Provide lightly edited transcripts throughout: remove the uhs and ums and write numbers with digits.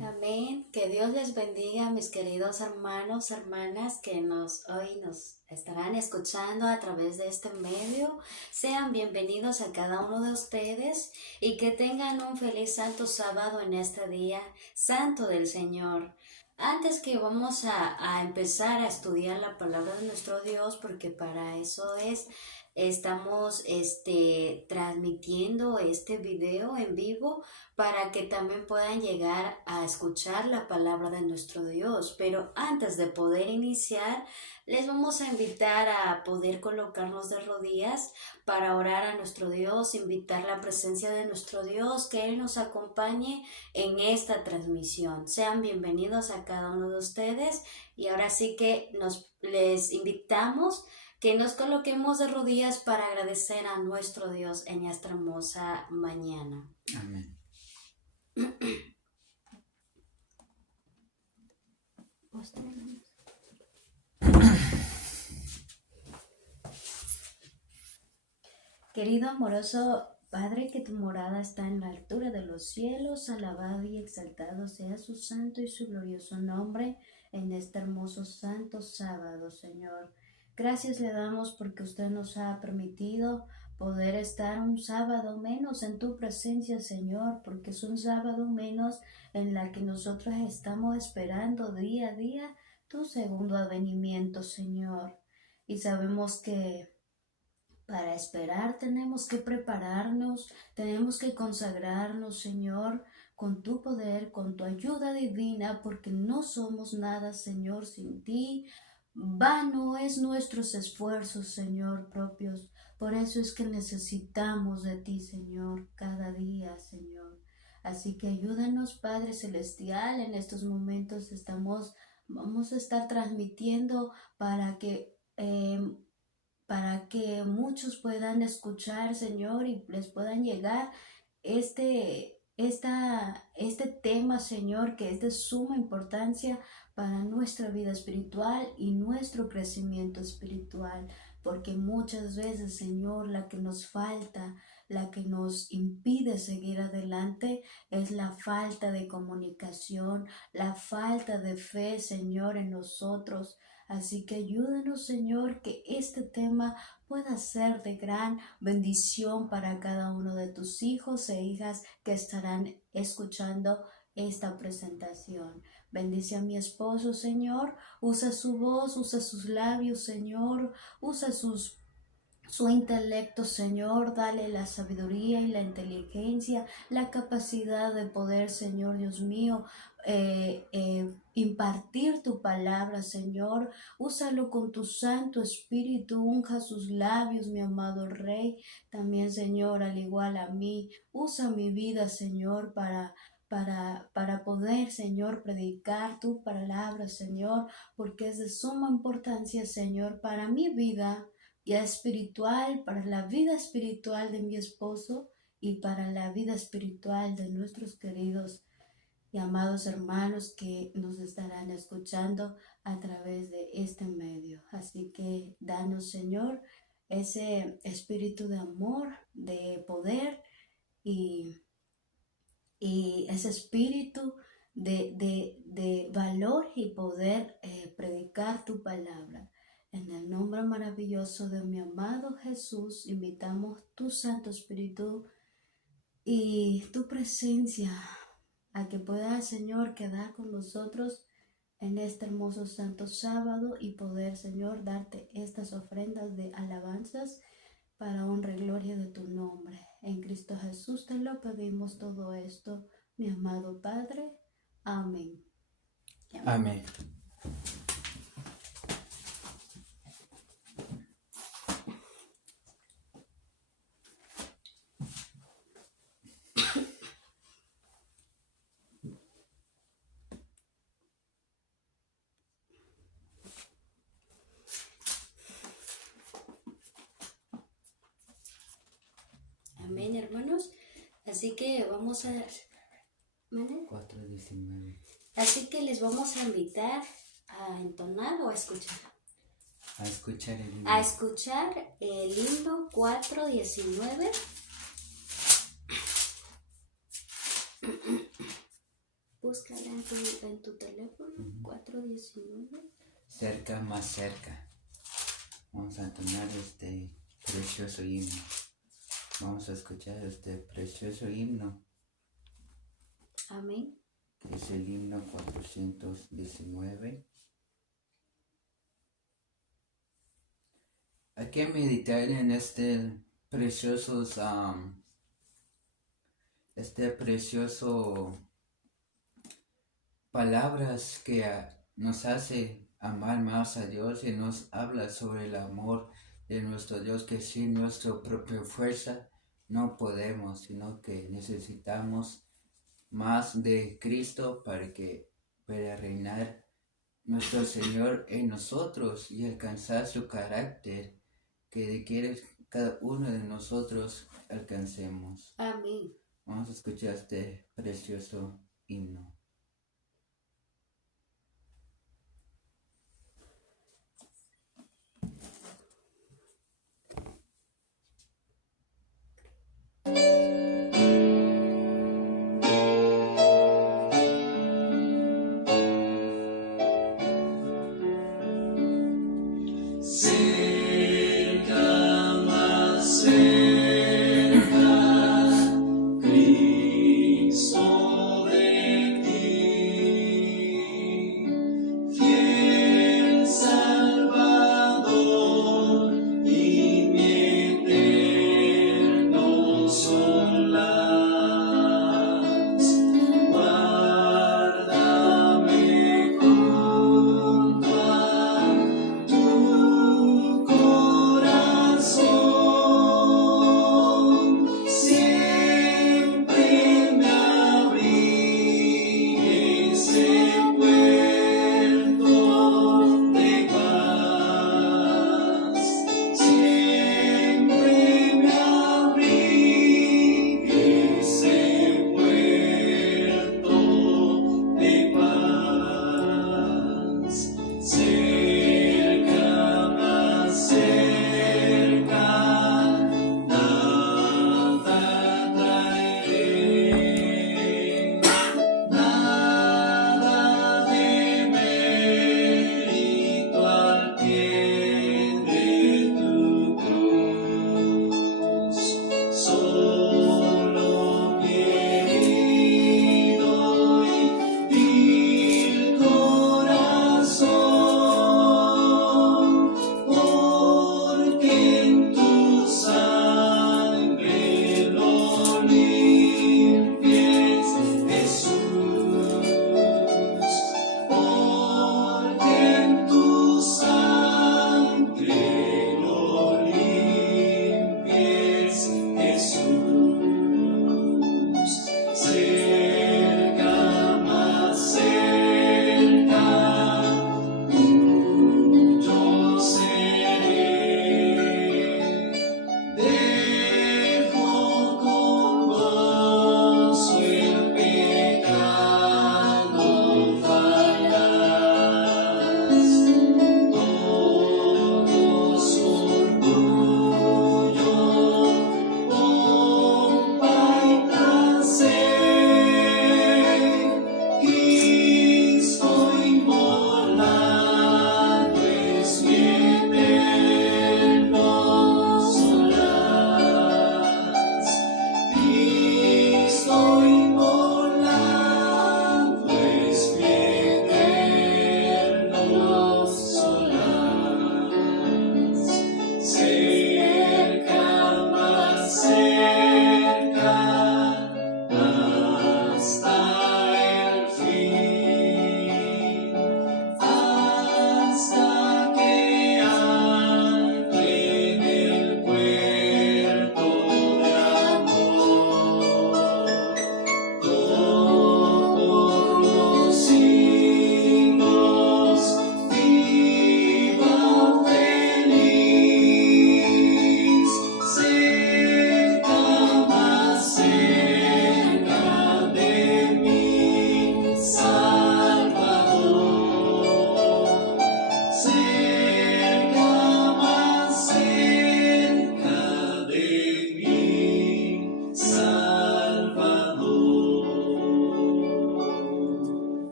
Amén. Que Dios les bendiga, mis queridos hermanos, hermanas que hoy nos estarán escuchando a través de este medio. Sean bienvenidos a cada uno de ustedes y que tengan un feliz santo sábado en este día santo del Señor. Antes que vamos a empezar a estudiar la palabra de nuestro Dios, porque para eso es, estamos transmitiendo este video en vivo para que también puedan llegar a escuchar la palabra de nuestro Dios. Pero antes de poder iniciar, les vamos a invitar a poder colocarnos de rodillas para orar a nuestro Dios, invitar la presencia de nuestro Dios, que Él nos acompañe en esta transmisión. Sean bienvenidos a cada uno de ustedes y ahora sí que les invitamos que nos coloquemos de rodillas para agradecer a nuestro Dios en esta hermosa mañana. Amén. Querido amoroso Padre, que tu morada está en la altura de los cielos, alabado y exaltado sea su santo y su glorioso nombre en este hermoso santo sábado, Señor. Gracias le damos porque usted nos ha permitido poder estar un sábado menos en tu presencia, Señor, porque es un sábado menos en la que nosotros estamos esperando día a día tu segundo advenimiento, Señor. Y sabemos que para esperar tenemos que prepararnos, tenemos que consagrarnos, Señor, con tu poder, con tu ayuda divina, porque no somos nada, Señor, sin ti. Vano es nuestros esfuerzos, Señor, propios. Por eso es que necesitamos de ti, Señor, cada día, Señor. Así que ayúdanos, Padre Celestial, en estos momentos vamos a estar transmitiendo para que muchos puedan escuchar, Señor, y les puedan llegar este tema, Señor, que es de suma importancia para nuestra vida espiritual y nuestro crecimiento espiritual, porque muchas veces, Señor, la que nos falta, la que nos impide seguir adelante es la falta de comunicación, la falta de fe, Señor, en nosotros. Así que ayúdanos, Señor, que este tema pueda ser de gran bendición para cada uno de tus hijos e hijas que estarán escuchando esta presentación. Bendice a mi esposo, Señor. Usa su voz, usa sus labios, Señor. Usa su intelecto, Señor, dale la sabiduría y la inteligencia, la capacidad de poder, Señor Dios mío, impartir tu palabra, Señor. Úsalo con tu Santo Espíritu, unja sus labios, mi amado Rey. También, Señor, al igual a mí, usa mi vida, Señor, para poder, Señor, predicar tu palabra, Señor, porque es de suma importancia, Señor, para mi vida y espiritual, para la vida espiritual de mi esposo y para la vida espiritual de nuestros queridos y amados hermanos que nos estarán escuchando a través de este medio. Así que danos, Señor, ese espíritu de amor, de poder y ese espíritu de valor y poder predicar tu palabra. En el nombre maravilloso de mi amado Jesús, invitamos tu Santo Espíritu y tu presencia a que pueda, Señor, quedar con nosotros en este hermoso santo sábado y poder, Señor, darte estas ofrendas de alabanzas para honra y gloria de tu nombre. En Cristo Jesús te lo pedimos todo esto, mi amado Padre. Amén. Amén. Amén, hermanos. Así que vamos a... 4:19. Así que les vamos a invitar a entonar o a escuchar. A escuchar el himno. A escuchar el himno 4:19. Búscala en tu teléfono, 4:19. Cerca, más cerca. Vamos a entonar este precioso himno. Vamos a escuchar este precioso himno. Amén. Que es el himno 419. hay que meditar en este precioso palabras que nos hace amar más a Dios y nos habla sobre el amor de nuestro Dios, que sin nuestra propia fuerza no podemos, sino que necesitamos más de Cristo para que pueda reinar nuestro Señor en nosotros y alcanzar su carácter que quiere cada uno de nosotros alcancemos. Amén. Vamos a escuchar este precioso himno.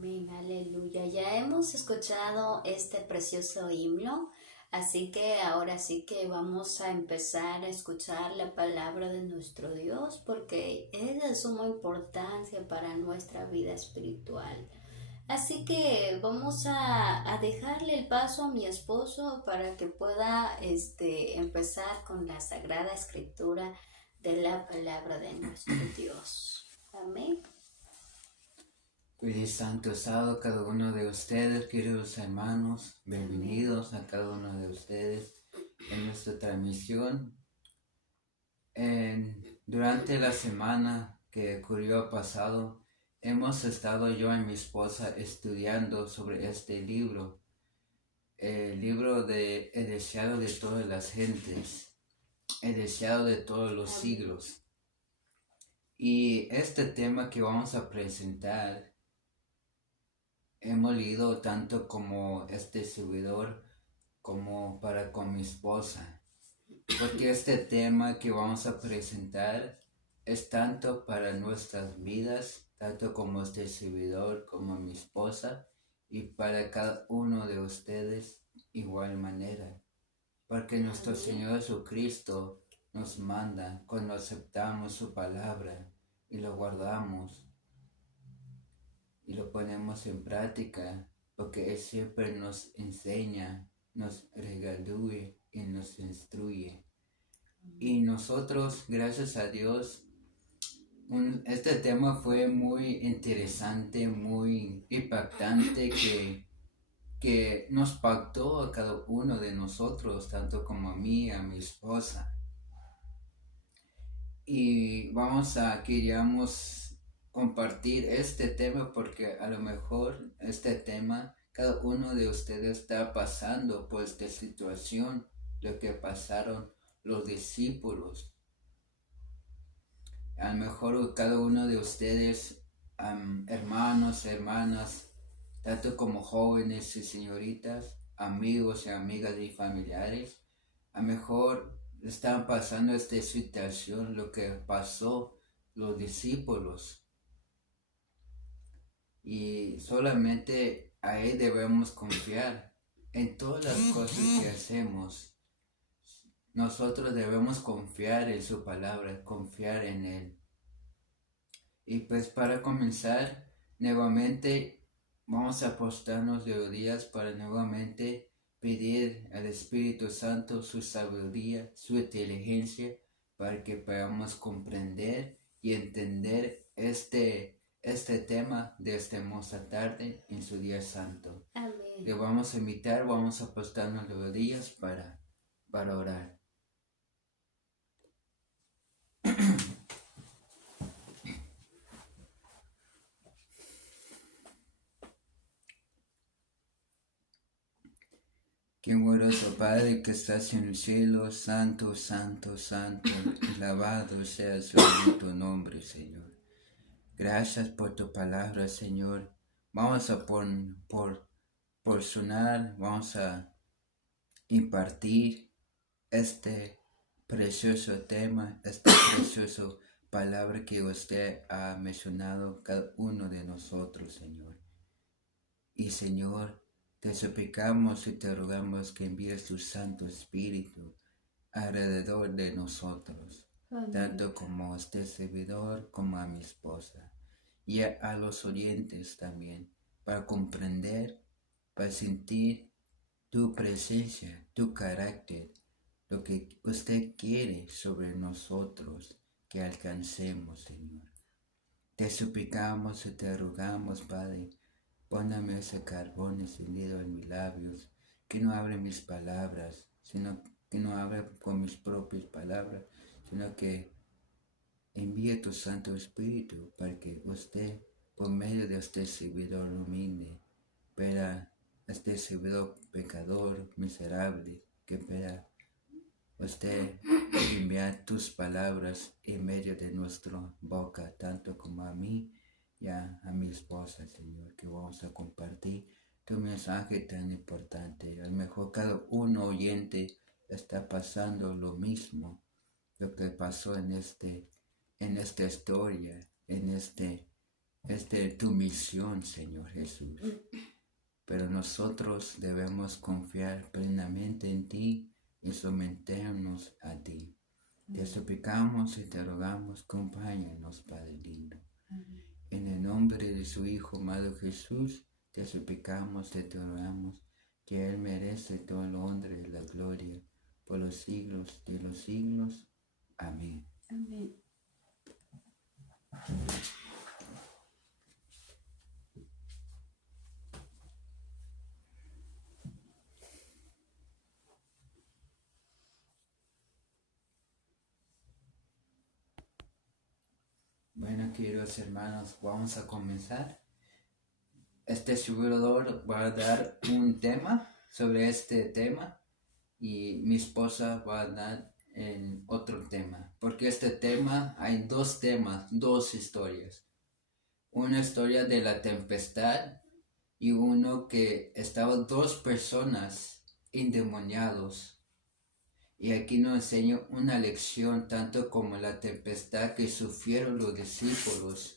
Amén, aleluya. Ya hemos escuchado este precioso himno Así que ahora sí que vamos a empezar a escuchar la palabra de nuestro Dios porque es de suma importancia para nuestra vida espiritual. Así que vamos a dejarle el paso a mi esposo para que pueda empezar con la Sagrada Escritura de la palabra de nuestro Dios. Amén. Feliz Santo Sábado a cada uno de ustedes, queridos hermanos. Bienvenidos a cada uno de ustedes en nuestra transmisión. Durante la semana que ocurrió pasado, hemos estado yo y mi esposa estudiando sobre este libro, el libro de El deseado de todas las gentes, el deseado de todos los siglos. Y este tema que vamos a presentar, hemos leído tanto como este servidor como para con mi esposa, porque este tema que vamos a presentar es tanto para nuestras vidas, tanto como este servidor como mi esposa, y para cada uno de ustedes igual manera, porque nuestro Señor Jesucristo nos manda cuando aceptamos su palabra y lo guardamos y lo ponemos en práctica, porque Él siempre nos enseña, nos regalúe y nos instruye. Y nosotros, gracias a Dios, este tema fue muy interesante, muy impactante, que nos pactó a cada uno de nosotros, tanto como a mí, a mi esposa. Y queríamos compartir este tema porque a lo mejor este tema, cada uno de ustedes está pasando por esta situación, lo que pasaron los discípulos. A lo mejor cada uno de ustedes, hermanos, hermanas, tanto como jóvenes y señoritas, amigos y amigas y familiares, a lo mejor están pasando esta situación, lo que pasó los discípulos. Y solamente a Él debemos confiar en todas las cosas que hacemos. Nosotros debemos confiar en su palabra, confiar en Él. Y pues para comenzar, nuevamente vamos a postrarnos de rodillas para nuevamente pedir al Espíritu Santo su sabiduría, su inteligencia, para que podamos comprender y entender este tema de esta hermosa tarde en su día santo. Amén. Le vamos a invitar, vamos a postrarnos de rodillas para orar. Qué amoroso Padre que estás en el cielo, santo, santo, santo, alabado sea su bendito nombre, Señor. Gracias por tu palabra, Señor. Vamos a porcionar, vamos a impartir este precioso tema, esta preciosa palabra que usted ha mencionado cada uno de nosotros, Señor. Y Señor, te suplicamos y te rogamos que envíes tu Santo Espíritu alrededor de nosotros, Amén. tanto como a este servidor como a mi esposa, y a los oyentes también, para comprender, para sentir tu presencia, tu carácter, lo que usted quiere sobre nosotros que alcancemos, Señor. Te suplicamos y te rogamos, Padre, póngame ese carbón encendido en mis labios, que no hable mis palabras, sino que no hable con mis propias palabras, sino que envíe tu Santo Espíritu para que usted, por medio de este servidor, ilumine, para este servidor pecador, miserable, que pueda usted enviar tus palabras en medio de nuestra boca, tanto como a mí y a mi esposa, Señor, que vamos a compartir tu mensaje tan importante. A lo mejor cada uno oyente está pasando lo mismo, lo que pasó en esta historia, en tu misión, Señor Jesús. pero nosotros debemos confiar plenamente en ti y someternos a ti. Te suplicamos y te rogamos, acompáñanos, Padre lindo. En el nombre de su Hijo amado Jesús, te suplicamos y te rogamos que Él merece todo el honor y la gloria por los siglos de los siglos. Amén. Amén. Bueno, queridos hermanos, vamos a comenzar. Este servidor va a dar un tema sobre este tema y mi esposa va a dar en otro tema. Porque este tema, hay dos temas, dos historias. Una historia de la tempestad y uno que estaban dos personas endemoniados. Y aquí nos enseña una lección tanto como la tempestad que sufrieron los discípulos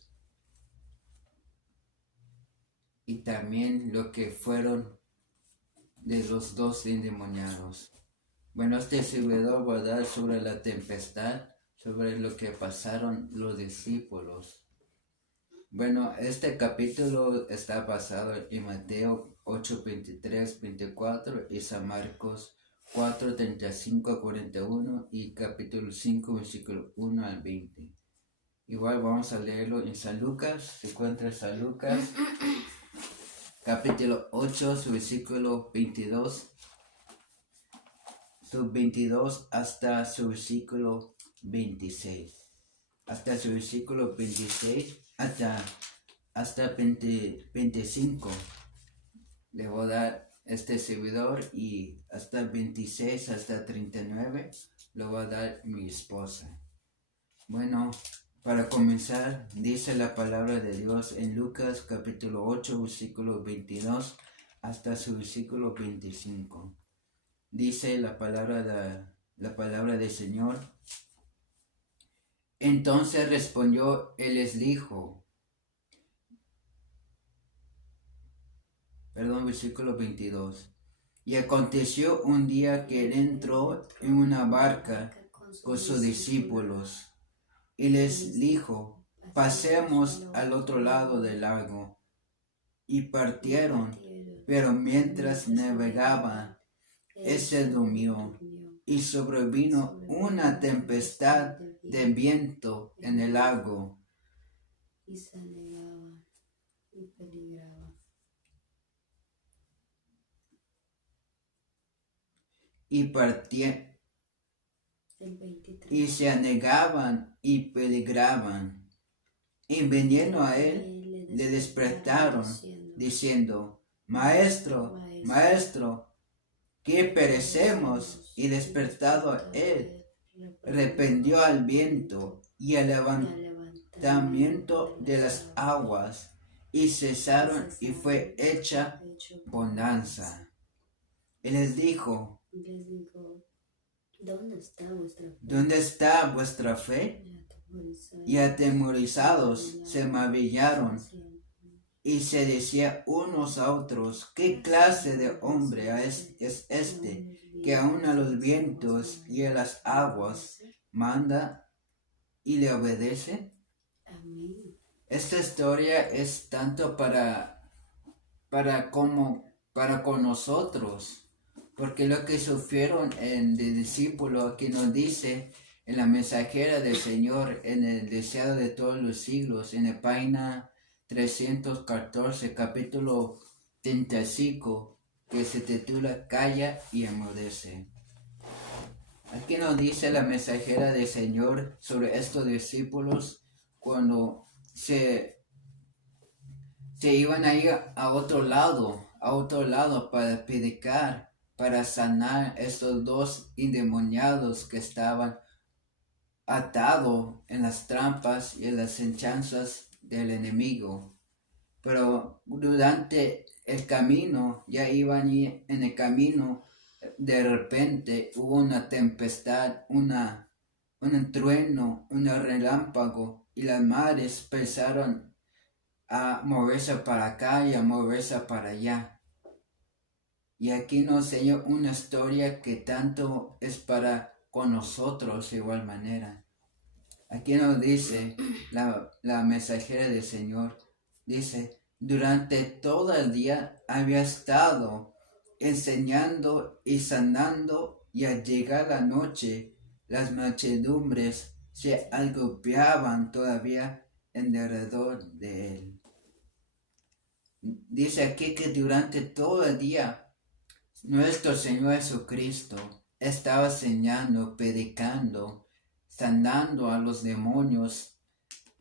y también lo que fueron de los dos endemoniados. Bueno, este servidor va a dar sobre la tempestad, sobre lo que pasaron los discípulos. Bueno, este capítulo está basado en Mateo 8, 23, 24 y San Marcos 4, 35 a 41 y capítulo 5, versículo 1 al 20. Igual vamos a leerlo en San Lucas, se encuentra en San Lucas, capítulo 8, su versículo 22, su 22 hasta su versículo 26. Hasta su versículo 26, hasta 25. Le voy a dar este servidor y hasta el 26 hasta 39 lo va a dar mi esposa. Bueno, para comenzar, dice la palabra de Dios en Lucas capítulo 8, versículo 22 hasta su versículo 25. Dice la palabra del Señor. Entonces respondió, Él les dijo, versículo 22. Y aconteció un día que él entró en una barca con sus discípulos y les dijo, pasemos al otro lado del lago. Y partieron, pero mientras navegaban, él se durmió y sobrevino una tempestad de viento en el lago. Y se anegaba y peligraba. Y se anegaban y peligraban. Y viniendo a él, le despertaron, diciendo, Maestro, Maestro, que perecemos. Y despertado él, reprendió al viento y al levantamiento de las aguas, y cesaron y fue hecha bonanza. Y les dijo, ¿Dónde está vuestra fe? Y atemorizados se maravillaron y se decía unos a otros, ¿qué clase de hombre es este que aun a los vientos y a las aguas manda y le obedece? Esta historia es tanto para con nosotros. Porque lo que sufrieron en el discípulo, aquí nos dice en la mensajera del Señor, en el deseado de todos los siglos, en la página 314, capítulo 35, que se titula Calla y enmudece. Aquí nos dice la mensajera del Señor sobre estos discípulos cuando se iban a ir a otro lado para predicar, para sanar estos dos endemoniados que estaban atados en las trampas y en las hechanzas del enemigo. Pero durante el camino, ya iban en el camino, de repente hubo una tempestad, un trueno, un relámpago, y las mares empezaron a moverse para acá y a moverse para allá. Y aquí nos enseña una historia que tanto es para con nosotros de igual manera. Aquí nos dice la mensajera del Señor, dice, durante todo el día había estado enseñando y sanando, y al llegar la noche las muchedumbres se agobiaban todavía en derredor de él. Dice aquí que durante todo el día nuestro Señor Jesucristo estaba enseñando, predicando, sanando a los demonios,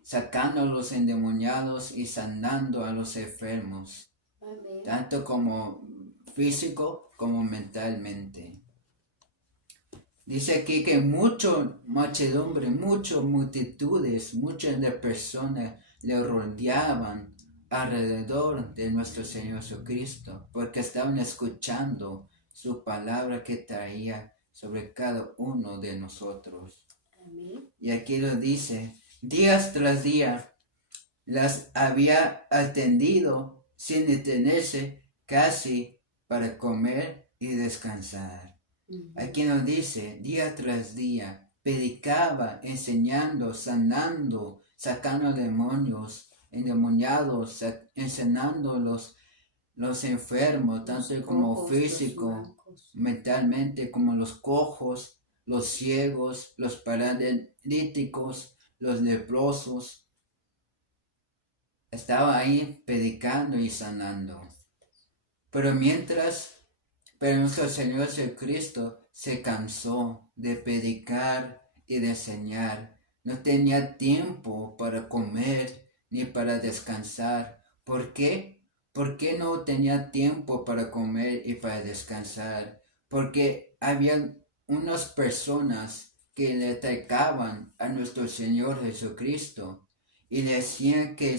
sacando a los endemoniados y sanando a los enfermos, Amén. tanto como físico como mentalmente. Dice aquí que muchedumbre, muchas multitudes, muchas de personas le rodeaban alrededor de nuestro Señor Jesucristo, porque estaban escuchando su palabra que traía sobre cada uno de nosotros. Amén. Y aquí lo dice, días tras día las había atendido sin detenerse casi para comer y descansar. Aquí nos dice, día tras día, predicaba, enseñando, sanando, sacando demonios, endemoniados, enseñando los enfermos, tanto como físico, mentalmente, como los cojos, los ciegos, los paralíticos, los leprosos. Estaba ahí predicando y sanando. Pero nuestro Señor Jesucristo se cansó de predicar y de enseñar. No tenía tiempo para comer ni para descansar. ¿Por qué? ¿Por qué no tenía tiempo para comer y para descansar? Porque había unas personas que le atacaban a nuestro Señor Jesucristo y le decían que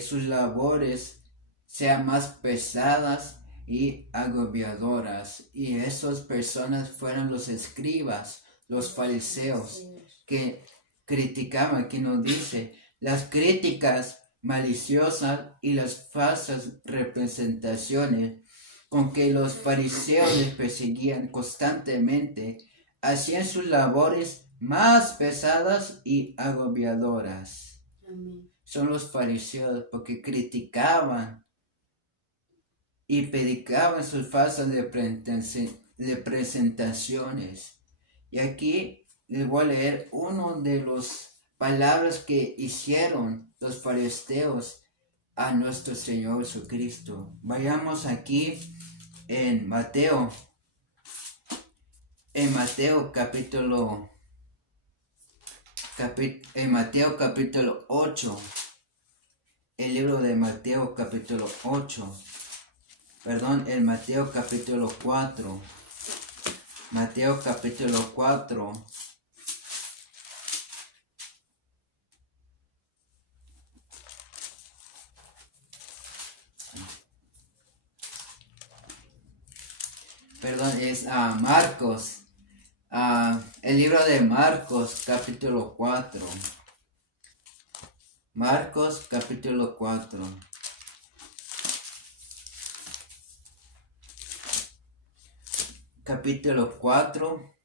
sus labores sean más pesadas y agobiadoras. Y esas personas fueron los escribas, los fariseos, que criticaban, que nos dice, las críticas maliciosas y las falsas representaciones con que los fariseos les perseguían constantemente, hacían sus labores más pesadas y agobiadoras. Amén. Son los fariseos porque criticaban y predicaban sus falsas representaciones. Y aquí les voy a leer una de las palabras que hicieron los fariseos a nuestro Señor Jesucristo. Vayamos aquí en Mateo capítulo 8, el libro de Mateo capítulo 8, en Mateo capítulo 4, Mateo capítulo 4, es Marcos, el libro de Marcos capítulo 4, Marcos capítulo 4. Capítulo 4.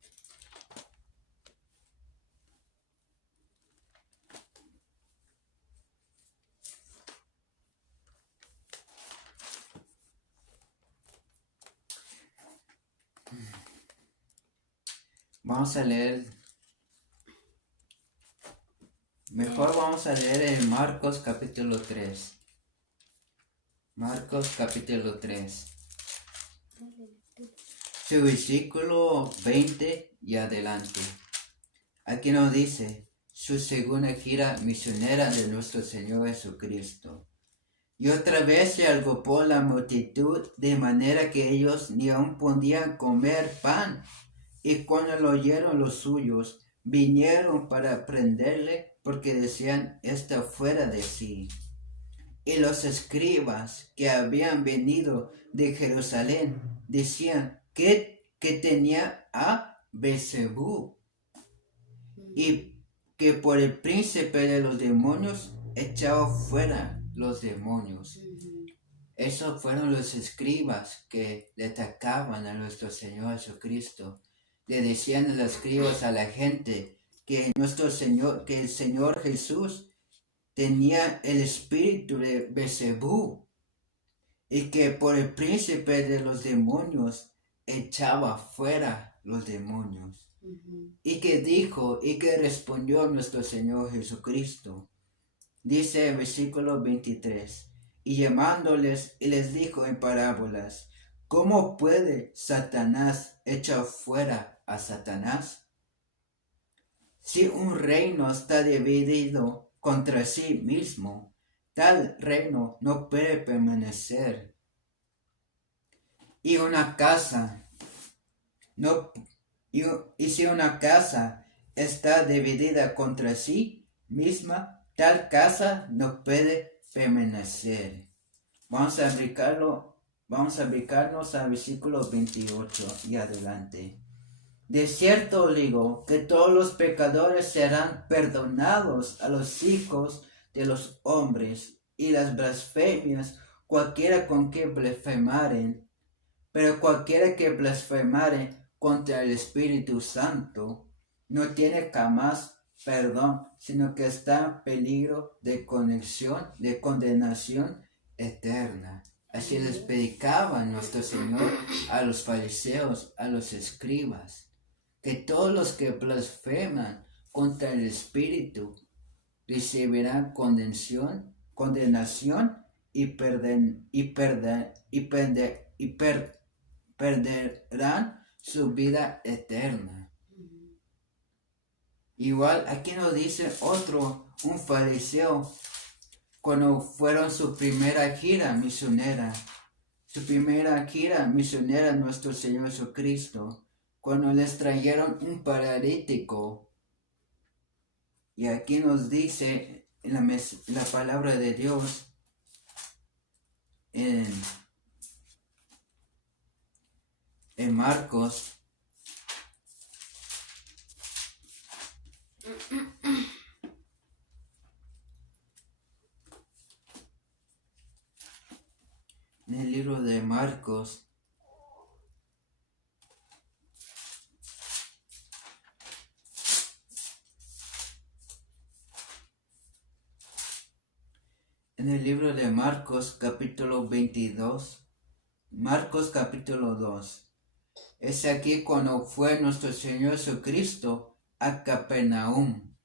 Vamos a leer. Mejor vamos a leer en Marcos capítulo 3. Marcos capítulo 3. Su versículo 20 y adelante. Aquí nos dice su segunda gira misionera de nuestro Señor Jesucristo. Y otra vez se agolpó la multitud de manera que ellos ni aun podían comer pan. Y cuando lo oyeron los suyos, vinieron para prenderle porque decían, está fuera de sí. Y los escribas que habían venido de Jerusalén decían que tenía a Beelzebú y que por el príncipe de los demonios echaba fuera los demonios. Esos fueron los escribas que le atacaban a nuestro Señor Jesucristo. Le decían a los escribas a la gente que que el Señor Jesús tenía el espíritu de Belzebú y que por el príncipe de los demonios echaba fuera los demonios. Y que dijo y que respondió nuestro Señor Jesucristo. Dice el versículo 23, y llamándoles y les dijo en parábolas, ¿cómo puede Satanás echar fuera a Satanás? Si un reino está dividido contra sí mismo, tal reino no puede permanecer. Y una casa no y si una casa está dividida contra sí misma, tal casa no puede permanecer. Vamos a aplicarnos al versículo 28 y adelante. De cierto os digo que todos los pecadores serán perdonados a los hijos de los hombres, y las blasfemias cualquiera con que blasfemaren, pero cualquiera que blasfemare contra el Espíritu Santo no tiene jamás perdón, sino que está en peligro de condenación eterna. Así les predicaba nuestro Señor a los fariseos, a los escribas, que todos los que blasfeman contra el Espíritu recibirán condenación y perderán su vida eterna. Igual aquí nos dice un fariseo, cuando fueron su primera gira misionera nuestro Señor Jesucristo, cuando les trajeron un paralítico. Y aquí nos dice en la palabra de Dios, en Marcos, en el libro de Marcos, en el libro de Marcos capítulo 22, Marcos capítulo 2. Es aquí cuando fue nuestro Señor Jesucristo a Capernaum.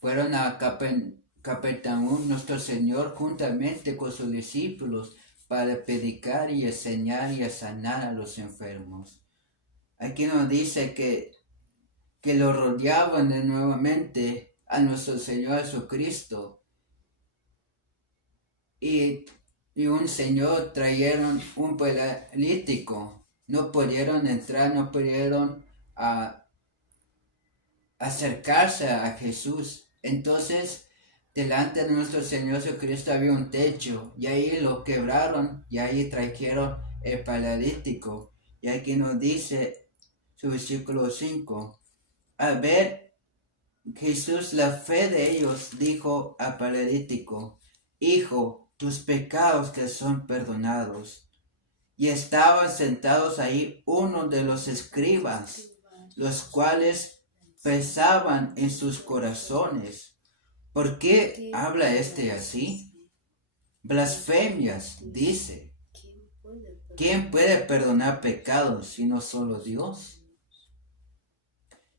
Fueron a Capernaum nuestro Señor juntamente con sus discípulos para predicar y enseñar y sanar a los enfermos. Aquí nos dice que lo rodeaban de nuevamente a nuestro Señor Jesucristo. Y un señor trajeron un paralítico. No pudieron entrar, no pudieron acercarse a Jesús. Entonces, delante de nuestro Señor Jesucristo había un techo, y ahí lo quebraron, y ahí trajeron el paralítico. Y aquí nos dice su versículo 5. Al ver Jesús la fe de ellos, dijo al paralítico, Hijo, tus pecados que son perdonados. Y estaban sentados ahí uno de los escribas, los cuales pensaban en sus corazones, ¿por qué habla así? Blasfemias, dice. ¿Quién puede perdonar pecados sino solo Dios?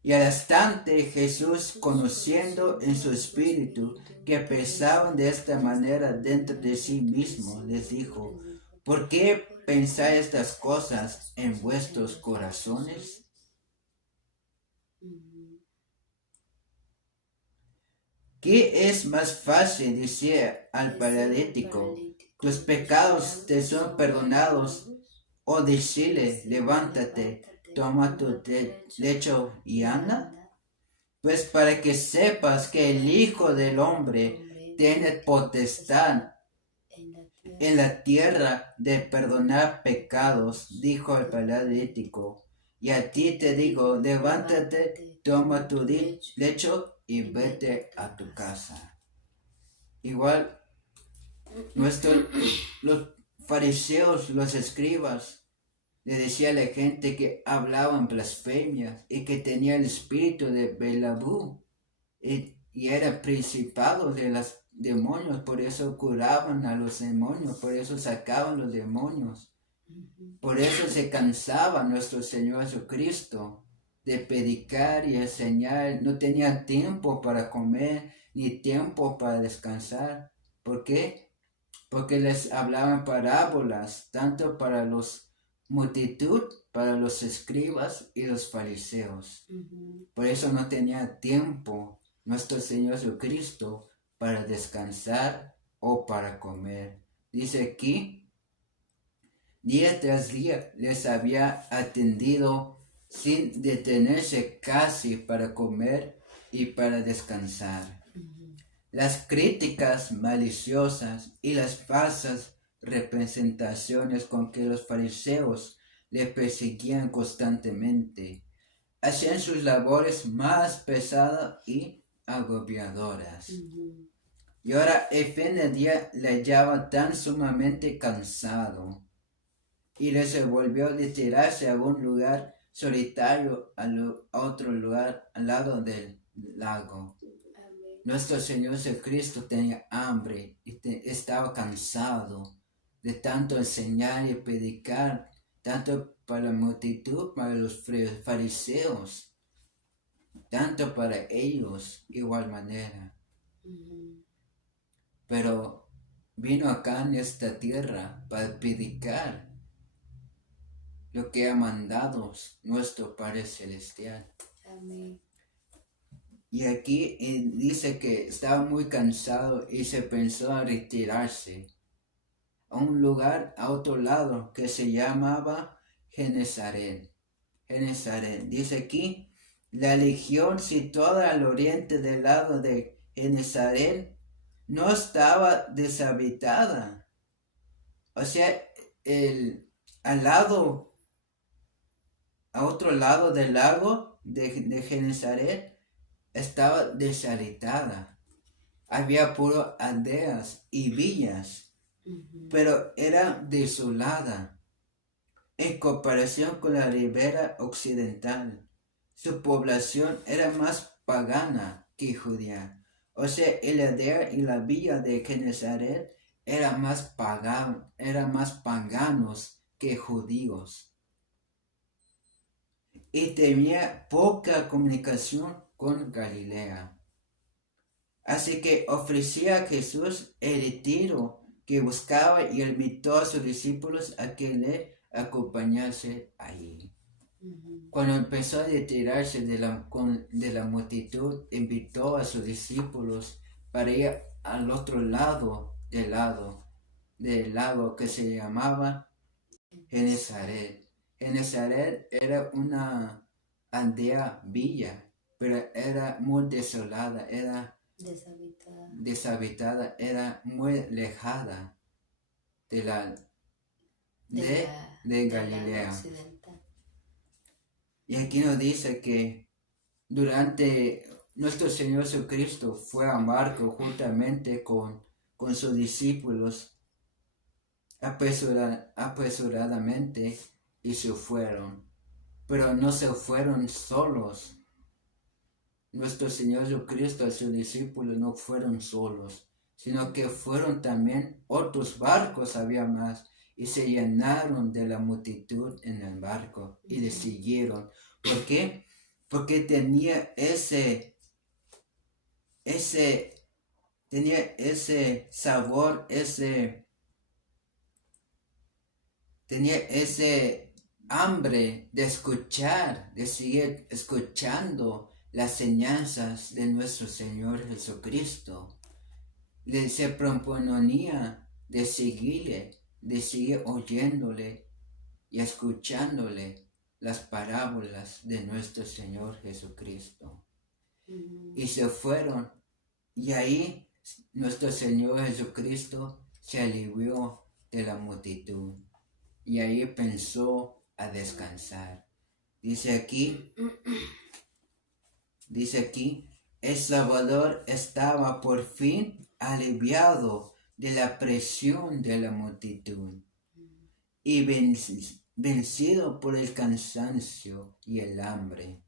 Y al instante Jesús, conociendo en su espíritu que pensaban de esta manera dentro de sí mismo, les dijo, ¿por qué pensáis estas cosas en vuestros corazones? ¿Qué es más fácil decir al paralítico, tus pecados te son perdonados, o decirle, levántate, toma tu lecho y anda? Pues para que sepas que el Hijo del Hombre tiene potestad en la tierra de perdonar pecados, dijo el paralítico. Y a ti te digo, levántate, toma tu lecho y vete a tu casa. Igual, los fariseos, los escribas, le decía a la gente que hablaban blasfemias y que tenía el espíritu de Belabú y era principado de los demonios, por eso curaban a los demonios, por eso sacaban los demonios. Por eso se cansaba nuestro Señor Jesucristo de predicar y enseñar. No tenía tiempo para comer ni tiempo para descansar. ¿Por qué? Porque les hablaban parábolas, tanto para los multitud, para los escribas y los fariseos. Por eso no tenía tiempo nuestro Señor Jesucristo para descansar o para comer. Dice aquí, día tras día les había atendido sin detenerse casi para comer y para descansar. Las críticas maliciosas y las falsas representaciones con que los fariseos le perseguían constantemente hacían sus labores más pesadas y agobiadoras. Y ahora el fin del día le hallaba tan sumamente cansado y resolvió retirarse a un lugar solitario, a otro lugar al lado del lago. Nuestro Señor Jesucristo tenía hambre y estaba cansado de tanto enseñar y predicar, tanto para la multitud, para los fariseos, tanto para ellos, igual manera. Pero vino acá en esta tierra para predicar lo que ha mandado nuestro Padre Celestial. Amén. Y aquí dice que estaba muy cansado y se pensó a retirarse a un lugar a otro lado que se llamaba Genesaret. Dice aquí, la legión situada al oriente del lado de Genesaret no estaba deshabitada. O sea, a otro lado del lago de Genesaret estaba deshabitada. Había puro aldeas y villas, pero era desolada en comparación con la ribera occidental. Su población era más pagana que judía. O sea, el aldea y la villa de Genesaret eran más paganos que judíos. Y tenía poca comunicación con Galilea. Así que ofrecía a Jesús el retiro que buscaba y invitó a sus discípulos a que le acompañase allí. Cuando empezó a retirarse de la multitud, invitó a sus discípulos para ir al otro lado del lago que se llamaba Genesaret. Genesaret era una aldea villa, pero era muy desolada, era deshabitada, era muy alejada de Galilea. Y aquí nos dice que durante nuestro Señor Jesucristo fue a barco juntamente con sus discípulos apresuradamente y se fueron, pero no se fueron solos. Nuestro Señor Jesucristo y sus discípulos no fueron solos, sino que fueron también otros barcos, había más, y se llenaron de la multitud en el barco y le siguieron. ¿Por qué? Porque tenía ese sabor, tenía ese hambre de escuchar, de seguir escuchando las enseñanzas de nuestro Señor Jesucristo. Se proponía de seguirle, de seguir oyéndole y escuchándole las parábolas de nuestro Señor Jesucristo. Y se fueron, y ahí nuestro Señor Jesucristo se alivió de la multitud, y ahí pensó a descansar. Dice aquí, el Salvador estaba por fin aliviado de la presión de la multitud. y vencido por el cansancio y el hambre.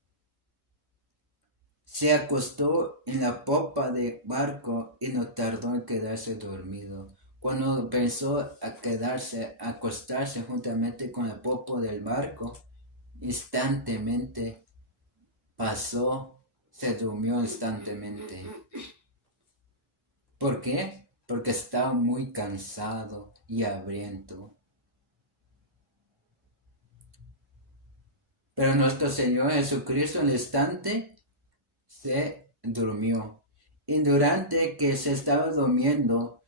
Se acostó en la popa del barco y no tardó en quedarse dormido. Cuando pensó acostarse juntamente con la popa del barco, instantáneamente se durmió instantáneamente. ¿Por qué? Porque estaba muy cansado y hambriento. Pero nuestro Señor Jesucristo al instante se durmió. Y durante que se estaba durmiendo,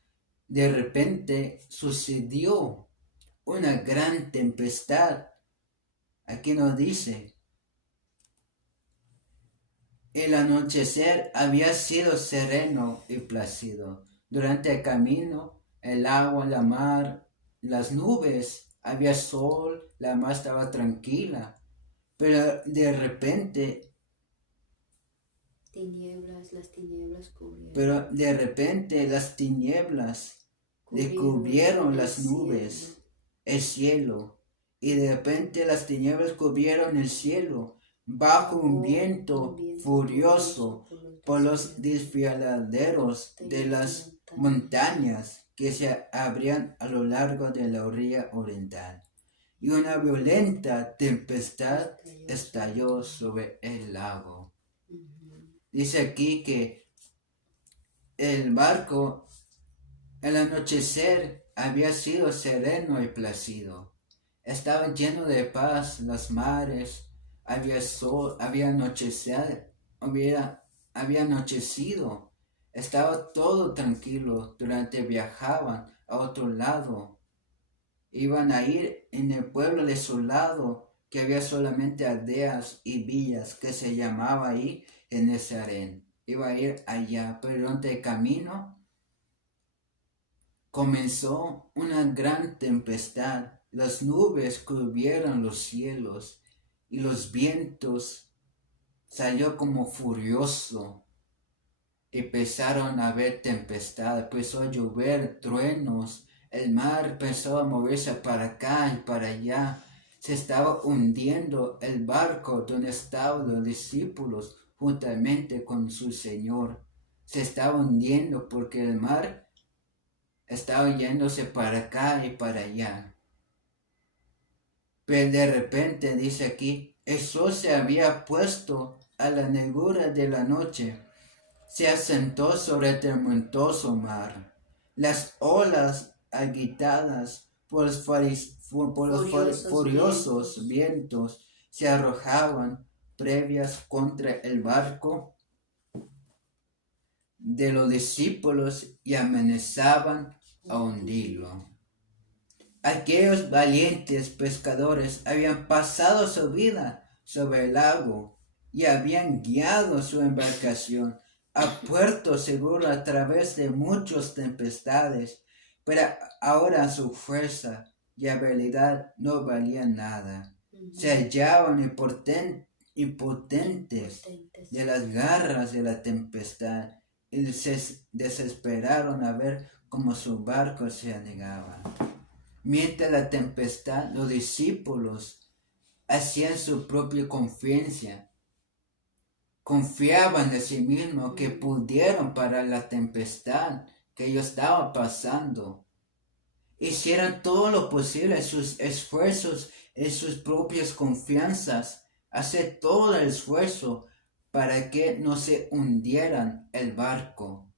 de repente sucedió una gran tempestad. Aquí nos dice, el anochecer había sido sereno y plácido. Durante el camino, el agua, la mar, las nubes, había sol, la mar estaba tranquila. Pero de repente, las tinieblas cubrieron. Pero de repente las tinieblas le cubrieron las nubes, el cielo. Y de repente las tinieblas cubrieron el cielo, bajo un viento furioso por los desfiladeros de las montañas que se abrían a lo largo de la orilla oriental. Y una violenta tempestad estalló sobre el lago. Dice aquí que el barco, al anochecer, había sido sereno y plácido. Estaba lleno de paz los mares, había sol, había anochecido. Estaba todo tranquilo durante viajaban a otro lado. Iban a ir en el pueblo desolado, que había solamente aldeas y villas, que se llamaba ahí Genesarén. Iba a ir allá, pero durante el camino comenzó una gran tempestad. Las nubes cubrieron los cielos y los vientos salió como furioso. Empezaron a haber tempestad, empezó a llover, truenos, el mar empezó a moverse para acá y para allá. Se estaba hundiendo el barco donde estaban los discípulos juntamente con su Señor. Se estaba hundiendo porque el mar estaba yéndose para acá y para allá. Pero de repente dice aquí, el sol se había puesto a la negrura de la noche. Se asentó sobre el tormentoso mar. Las olas agitadas por los furiosos vientos se arrojaban previas contra el barco de los discípulos y amenazaban a hundirlo. Aquellos valientes pescadores habían pasado su vida sobre el lago y habían guiado su embarcación a puerto seguro a través de muchas tempestades, pero ahora su fuerza y habilidad no valían nada. Se hallaban impotentes de las garras de la tempestad y se desesperaron a ver cómo su barco se anegaba. Mientras la tempestad, los discípulos hacían su propia confianza. Confiaban en sí mismos que pudieron parar la tempestad que ellos estaban pasando. Hicieron todo lo posible en sus esfuerzos, en sus propias confianzas, hacer todo el esfuerzo para que no se hundieran el barco.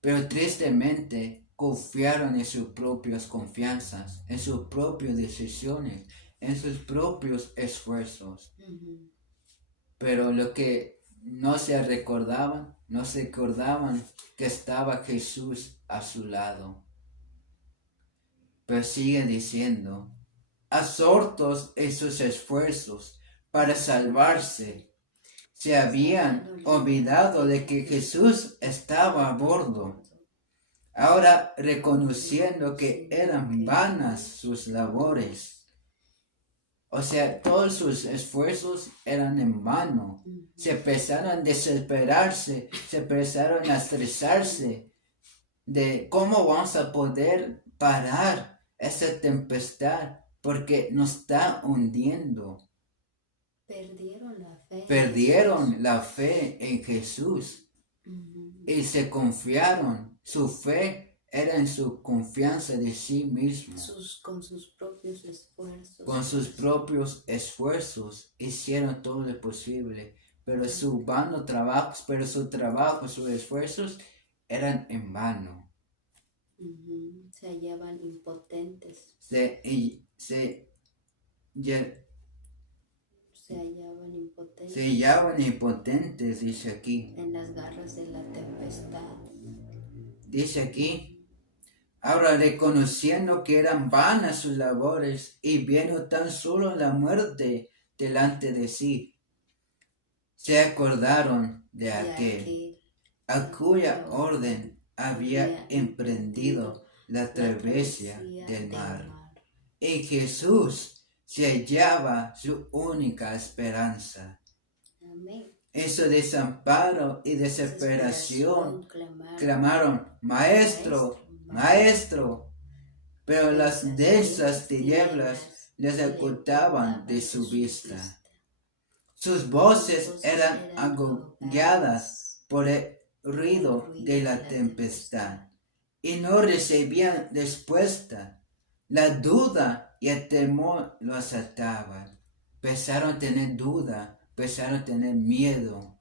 Pero tristemente confiaron en sus propias confianzas, en sus propias decisiones, en sus propios esfuerzos. Pero lo que no se recordaban que estaba Jesús a su lado. Pero sigue diciendo, absortos en sus esfuerzos para salvarse, se habían olvidado de que Jesús estaba a bordo. Ahora reconociendo que eran vanas sus labores. O sea, todos sus esfuerzos eran en vano. Se empezaron a desesperarse, se empezaron a estresarse de cómo vamos a poder parar esa tempestad porque nos está hundiendo. Perdieron la fe en Perdieron Jesús. la fe en Jesús Ujú. y se confiaron. Su fe era en su confianza de sí mismo. Con sus propios esfuerzos. Con sus propios esfuerzos hicieron todo lo posible, pero su vano trabajo, sus esfuerzos eran en vano. Ujú. Se hallaban impotentes. Se hallaban impotentes, dice aquí. En las garras de la tempestad. Dice aquí, ahora reconociendo que eran vanas sus labores y viendo tan solo la muerte delante de sí, se acordaron de aquel a cuya orden había emprendido la travesía del mar. En Jesús se hallaba su única esperanza. Amén. En su desamparo y desesperación clamaron, Maestro, Maestro, pero las densas tinieblas les ocultaban de su vista. Sus voces eran agobiadas por el ruido de la tempestad y no recibían respuesta. La duda y el temor los asaltaban. Empezaron a tener duda, empezaron a tener miedo.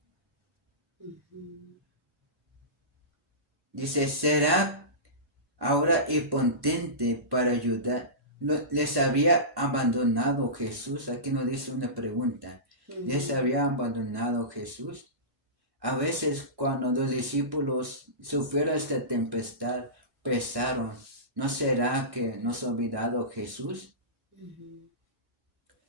Dice, ¿será ahora impotente para ayudar? ¿Les había abandonado Jesús? Aquí nos dice una pregunta. ¿Les había abandonado Jesús? A veces cuando los discípulos sufrieron esta tempestad, pensaron, ¿no será que nos ha olvidado Jesús?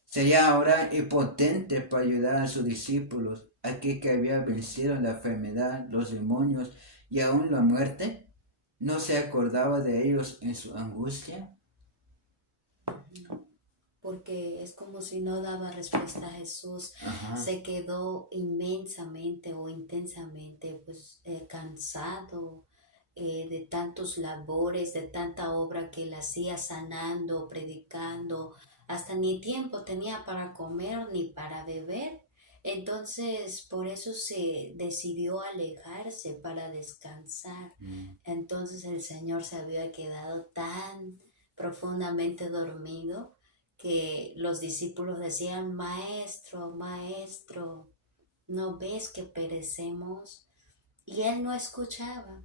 Sería ahora impotente para ayudar a sus discípulos, aquí que había vencido la enfermedad, los demonios y aún la muerte. ¿No se acordaba de ellos en su angustia? Porque es como si no daba respuesta a Jesús. Ajá. Se quedó inmensamente o intensamente cansado de tantos labores, de tanta obra que él hacía, sanando, predicando, hasta ni tiempo tenía para comer ni para beber. Entonces por eso se decidió alejarse para descansar. Entonces el Señor se había quedado tan profundamente dormido que los discípulos decían, Maestro, Maestro, ¿no ves que perecemos? Y él no escuchaba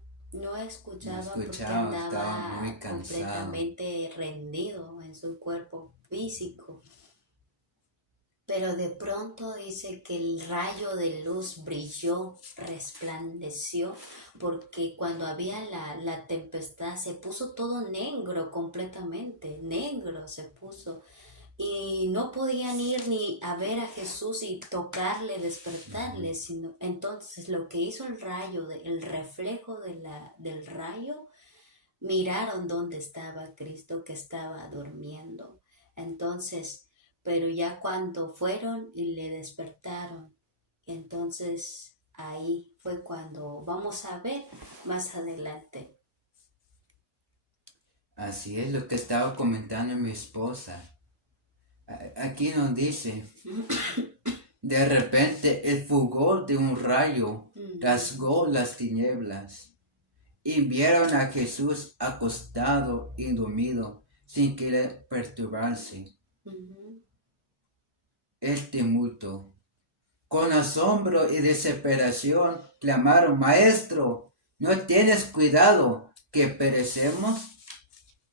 porque andaba muy completamente rendido en su cuerpo físico. Pero de pronto dice que el rayo de luz brilló, resplandeció, porque cuando había la tempestad se puso todo negro, completamente negro se puso. Y no podían ir ni a ver a Jesús y tocarle, despertarle, sino entonces lo que hizo el rayo, el reflejo del rayo, miraron dónde estaba Cristo que estaba durmiendo. Entonces, pero ya cuando fueron y le despertaron, entonces ahí fue cuando vamos a ver más adelante. Así es lo que estaba comentando mi esposa. Aquí nos dice, de repente el fulgor de un rayo rasgó las tinieblas y vieron a Jesús acostado y dormido sin querer perturbarse. El tumulto. Con asombro y desesperación clamaron, Maestro, ¿no tienes cuidado que perecemos?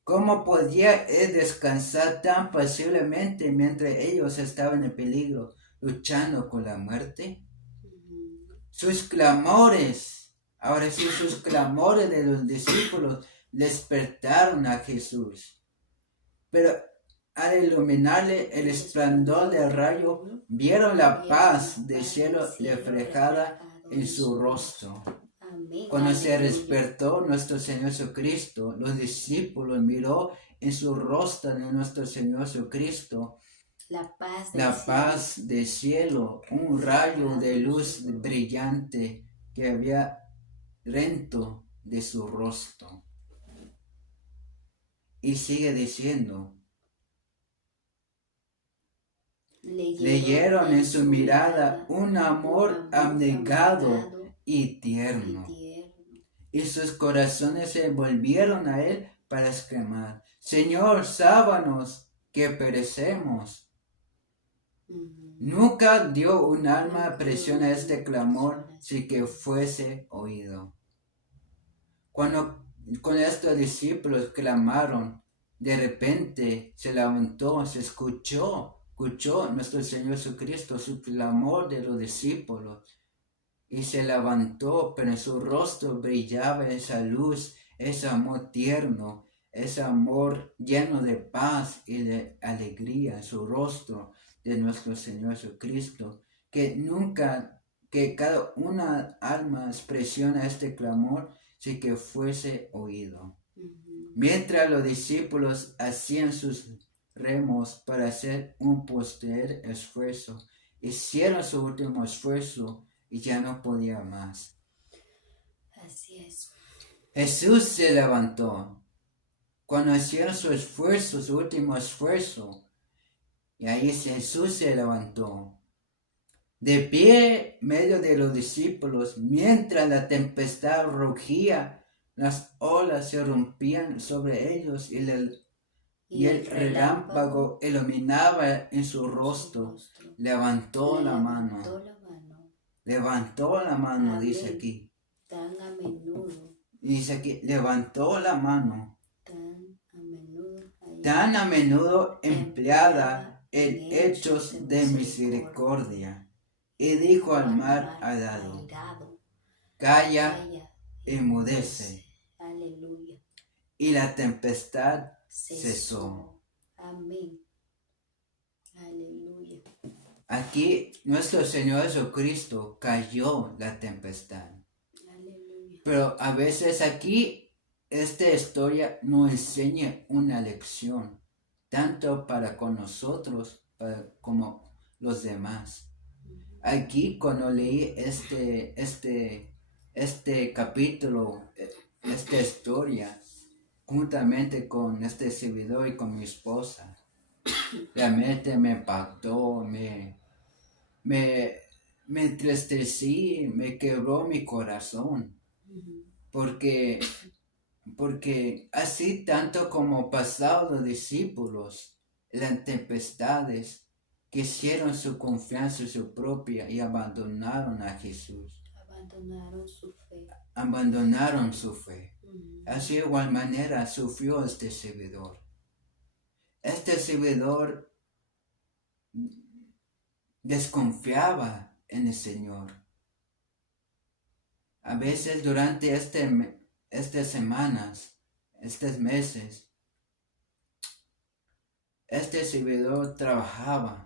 ¿Cómo podía él descansar tan paciblemente mientras ellos estaban en peligro, luchando con la muerte? Sus clamores, ahora sí, sus clamores de los discípulos despertaron a Jesús. Pero al iluminarle el resplandor del rayo, vieron la paz del cielo reflejada en su rostro. Cuando se despertó nuestro Señor Jesucristo, los discípulos miró en su rostro de nuestro Señor Jesucristo la paz del cielo, un rayo de luz brillante que había rento de su rostro. Y sigue diciendo, leyeron en su mirada un amor abnegado abnegado y y tierno. tierno. Y sus corazones se volvieron a él para exclamar, Señor, sábanos, que perecemos. Ujú. Nunca dio un alma Nunca presión dio a un este alma clamor presión a sin este que clamor. fuese oído. Cuando estos discípulos clamaron, de repente se levantó, se escuchó nuestro Señor Jesucristo su clamor de los discípulos. Y se levantó, pero en su rostro brillaba esa luz, ese amor tierno, ese amor lleno de paz y de alegría en su rostro de nuestro Señor Jesucristo, que cada una alma expresiona este clamor sin que fuese oído. Ujú. Mientras los discípulos hacían sus remos para hacer un posterior esfuerzo, hicieron su último esfuerzo y ya no podía más. Así es. Jesús se levantó. Cuando hicieron su esfuerzo, su último esfuerzo, y ahí Jesús se levantó. De pie, medio de los discípulos, mientras la tempestad rugía, las olas se rompían sobre ellos y el relámpago iluminaba en su rostro. Levantó la mano. Levantó la mano, Amén. dice aquí. Tan a menudo. Dice aquí, levantó la mano. Tan Tan a menudo empleada en hechos de misericordia. Y dijo al mar airado, calla, enmudece. Aleluya. Y la tempestad cesó. Amén. Aleluya. Aquí nuestro Señor Jesucristo cayó la tempestad. Aleluya. Pero a veces aquí esta historia nos enseña una lección, tanto para con nosotros como los demás. Aquí cuando leí este capítulo, esta historia, juntamente con este servidor y con mi esposa, realmente me impactó, me entristecí, me quebró mi corazón, porque así tanto como pasados los discípulos, las tempestades, quisieron su confianza su propia y abandonaron a Jesús. Abandonaron su fe. Así de igual manera sufrió este servidor. Este servidor desconfiaba en el Señor. A veces durante estas semanas, estos meses, este servidor trabajaba,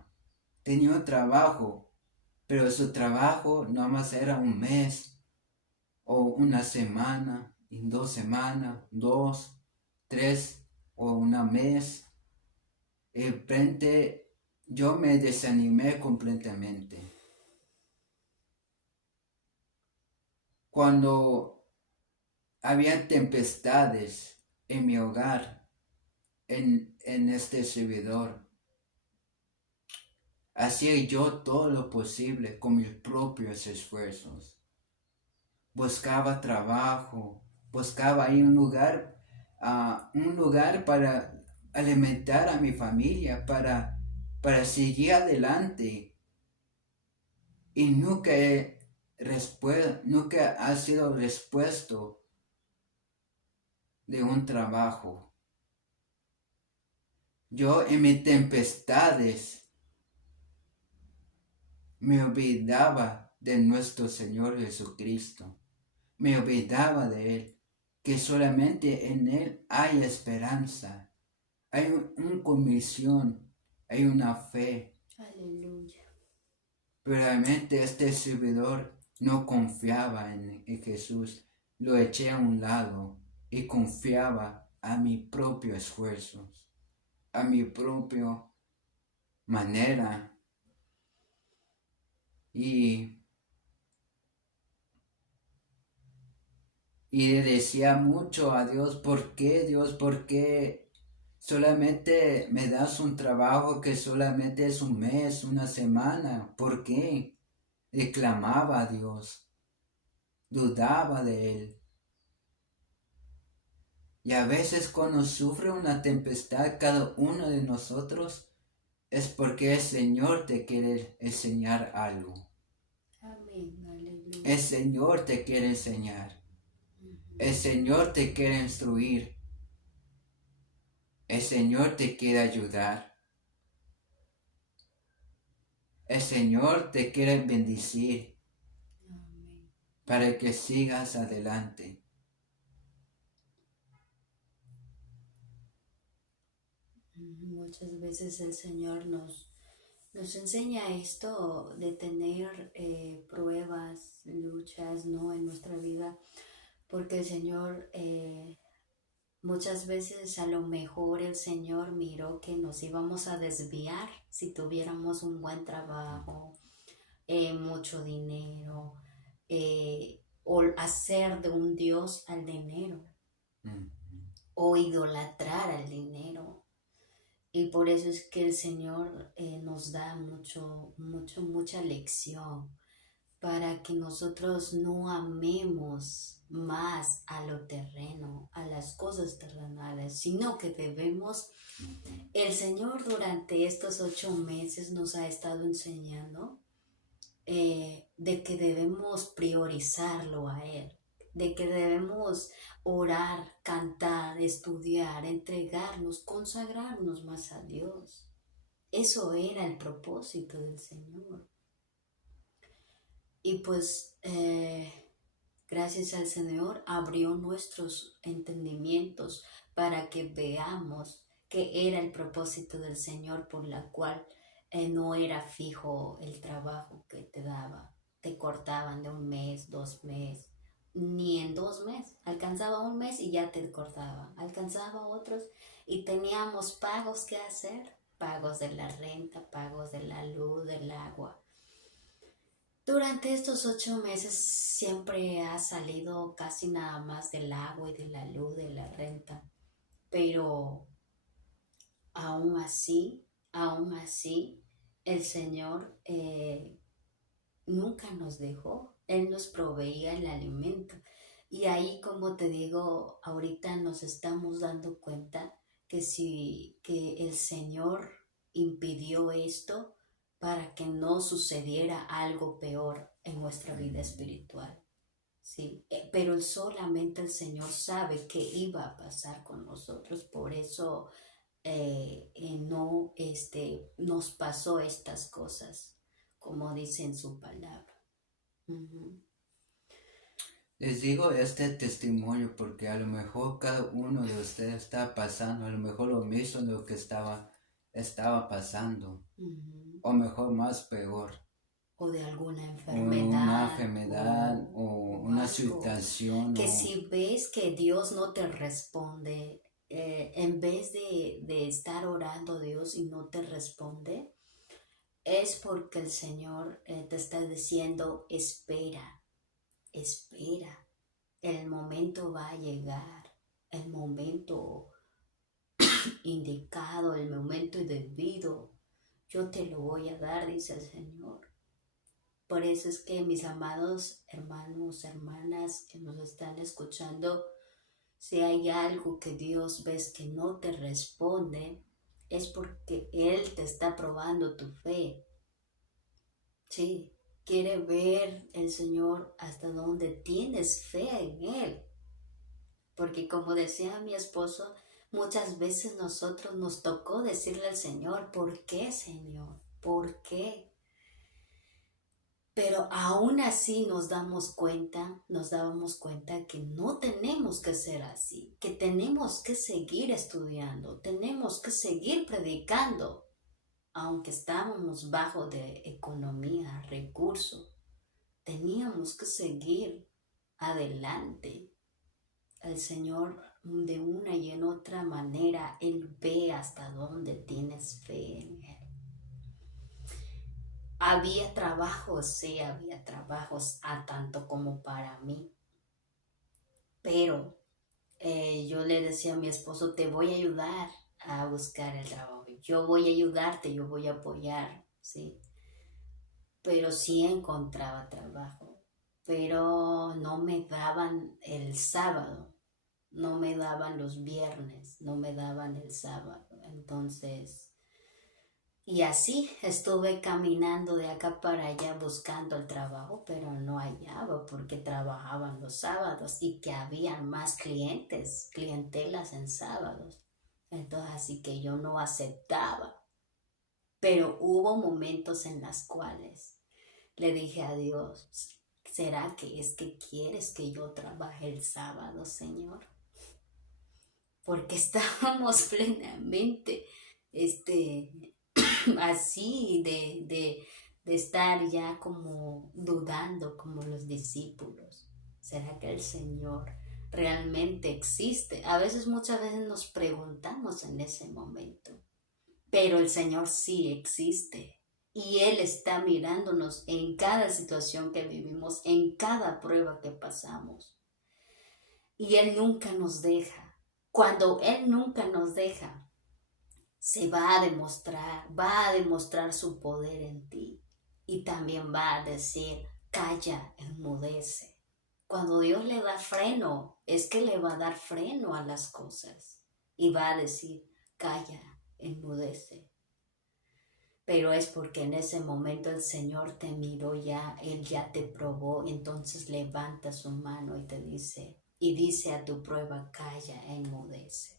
tenía un trabajo, pero su trabajo no más era un mes o una semana, en 2 semanas, 2, 3 o un mes. De repente yo me desanimé completamente. Cuando había tempestades en mi hogar, en este servidor, hacía yo todo lo posible con mis propios esfuerzos. Buscaba trabajo, buscaba ahí un lugar para alimentar a mi familia, para seguir adelante. Y nunca ha sido respuesto de un trabajo. Yo en mis tempestades me olvidaba de nuestro Señor Jesucristo. Me olvidaba de Él, que solamente en Él hay esperanza, hay una convicción, hay una fe. Aleluya. Pero realmente este servidor no confiaba en Jesús, lo eché a un lado y confiaba a mi propio esfuerzo, a mi propia manera. Y decía mucho a Dios, ¿por qué Dios? ¿Por qué solamente me das un trabajo que solamente es un mes, una semana. ¿Por qué? Y clamaba a Dios, dudaba de Él. Y a veces cuando sufre una tempestad cada uno de nosotros, es porque el Señor te quiere enseñar algo. Amén, aleluya. El Señor te quiere enseñar. Ujú. El Señor te quiere instruir. El Señor te quiere ayudar. El Señor te quiere bendecir Amén. para que sigas adelante. Muchas veces el Señor nos enseña esto de tener pruebas, luchas, ¿no? En nuestra vida, porque el Señor muchas veces a lo mejor el Señor miró que nos íbamos a desviar si tuviéramos un buen trabajo, mucho dinero, o hacer de un Dios al dinero, o idolatrar al dinero. Y por eso es que el Señor nos da mucha lección para que nosotros no amemos más a lo terreno, a las cosas terrenales, sino que debemos, el Señor durante estos 8 meses nos ha estado enseñando de que debemos priorizarlo a Él, de que debemos orar, cantar, estudiar, entregarnos, consagrarnos más a Dios. Eso era el propósito del Señor. Y pues gracias al Señor abrió nuestros entendimientos para que veamos que era el propósito del Señor por la cual no era fijo el trabajo que te daba. Te cortaban de un mes, 2 meses, ni en 2 meses. Alcanzaba un mes y ya te cortaba. Alcanzaba otros y teníamos pagos que hacer. Pagos de la renta, pagos de la luz, del agua. Durante estos 8 meses siempre ha salido casi nada más del agua y de la luz, de la renta. Pero aún así, el Señor nunca nos dejó. Él nos proveía el alimento. Y ahí, como te digo, ahorita nos estamos dando cuenta que el Señor impidió esto para que no sucediera algo peor en nuestra vida espiritual. Sí, pero solamente el Señor sabe qué iba a pasar con nosotros, por eso no nos pasó estas cosas, como dice en su palabra. Uh-huh. Les digo este testimonio porque a lo mejor cada uno de ustedes está pasando, a lo mejor lo mismo de lo que estaba pasando, Uh-huh. o mejor más peor. O de alguna Una enfermedad, enfermedad o una algo situación. que si ves que Dios no te responde, en vez de estar orando a Dios y no te responde, es porque el Señor te está diciendo, espera, el momento va a llegar, el momento indicado, el momento debido, yo te lo voy a dar, dice el Señor. Por eso es que mis amados hermanos, hermanas que nos están escuchando, si hay algo que Dios ves que no te responde, es porque Él te está probando tu fe. Sí, quiere ver el Señor hasta dónde tienes fe en Él. Porque como decía mi esposo, muchas veces nosotros nos tocó decirle al Señor, ¿por qué, Señor? ¿Por qué? Pero aún así nos dábamos cuenta que no tenemos que ser así, que tenemos que seguir estudiando, tenemos que seguir predicando, aunque estábamos bajo de economía, recursos, teníamos que seguir adelante. El Señor de una y en otra manera, Él ve hasta dónde tienes fe en Él. Había trabajos, sí, había trabajos, tanto como para mí. Pero yo le decía a mi esposo, te voy a ayudar a buscar el trabajo. Yo voy a ayudarte, yo voy a apoyar, ¿sí? Pero sí encontraba trabajo, pero no me daban el sábado, no me daban los viernes, no me daban el sábado. Entonces, y así estuve caminando de acá para allá buscando el trabajo, pero no hallaba porque trabajaban los sábados y que había más clientes, clientelas en sábados. Entonces, así que yo no aceptaba. Pero hubo momentos en los cuales le dije a Dios, ¿será que es que quieres que yo trabaje el sábado, Señor? Porque estábamos plenamente, así de estar ya como dudando como los discípulos. ¿Será que el Señor realmente existe? A veces, muchas veces nos preguntamos en ese momento, pero el Señor sí existe. Y Él está mirándonos en cada situación que vivimos, en cada prueba que pasamos. Y Él nunca nos deja. Cuando Él nunca nos deja, se va a demostrar su poder en ti. Y también va a decir, calla, enmudece. Cuando Dios le da freno, es que le va a dar freno a las cosas. Y va a decir, calla, enmudece. Pero es porque en ese momento el Señor te miró ya, Él ya te probó, entonces levanta su mano y dice a tu prueba, calla, enmudece.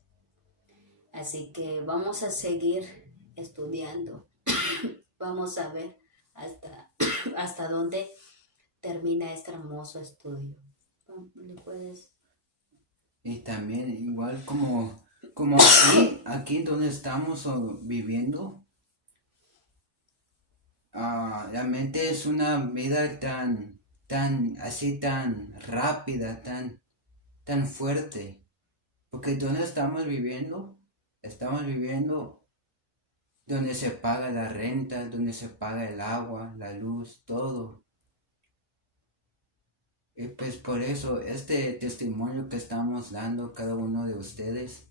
Así que vamos a seguir estudiando. Vamos a ver hasta dónde termina este hermoso estudio. ¿Le puedes? Y también igual como aquí donde estamos viviendo, realmente es una vida tan rápida, tan fuerte. Porque donde estamos viviendo donde se paga la renta, donde se paga el agua, la luz, todo. Y pues por eso este testimonio que estamos dando cada uno de ustedes,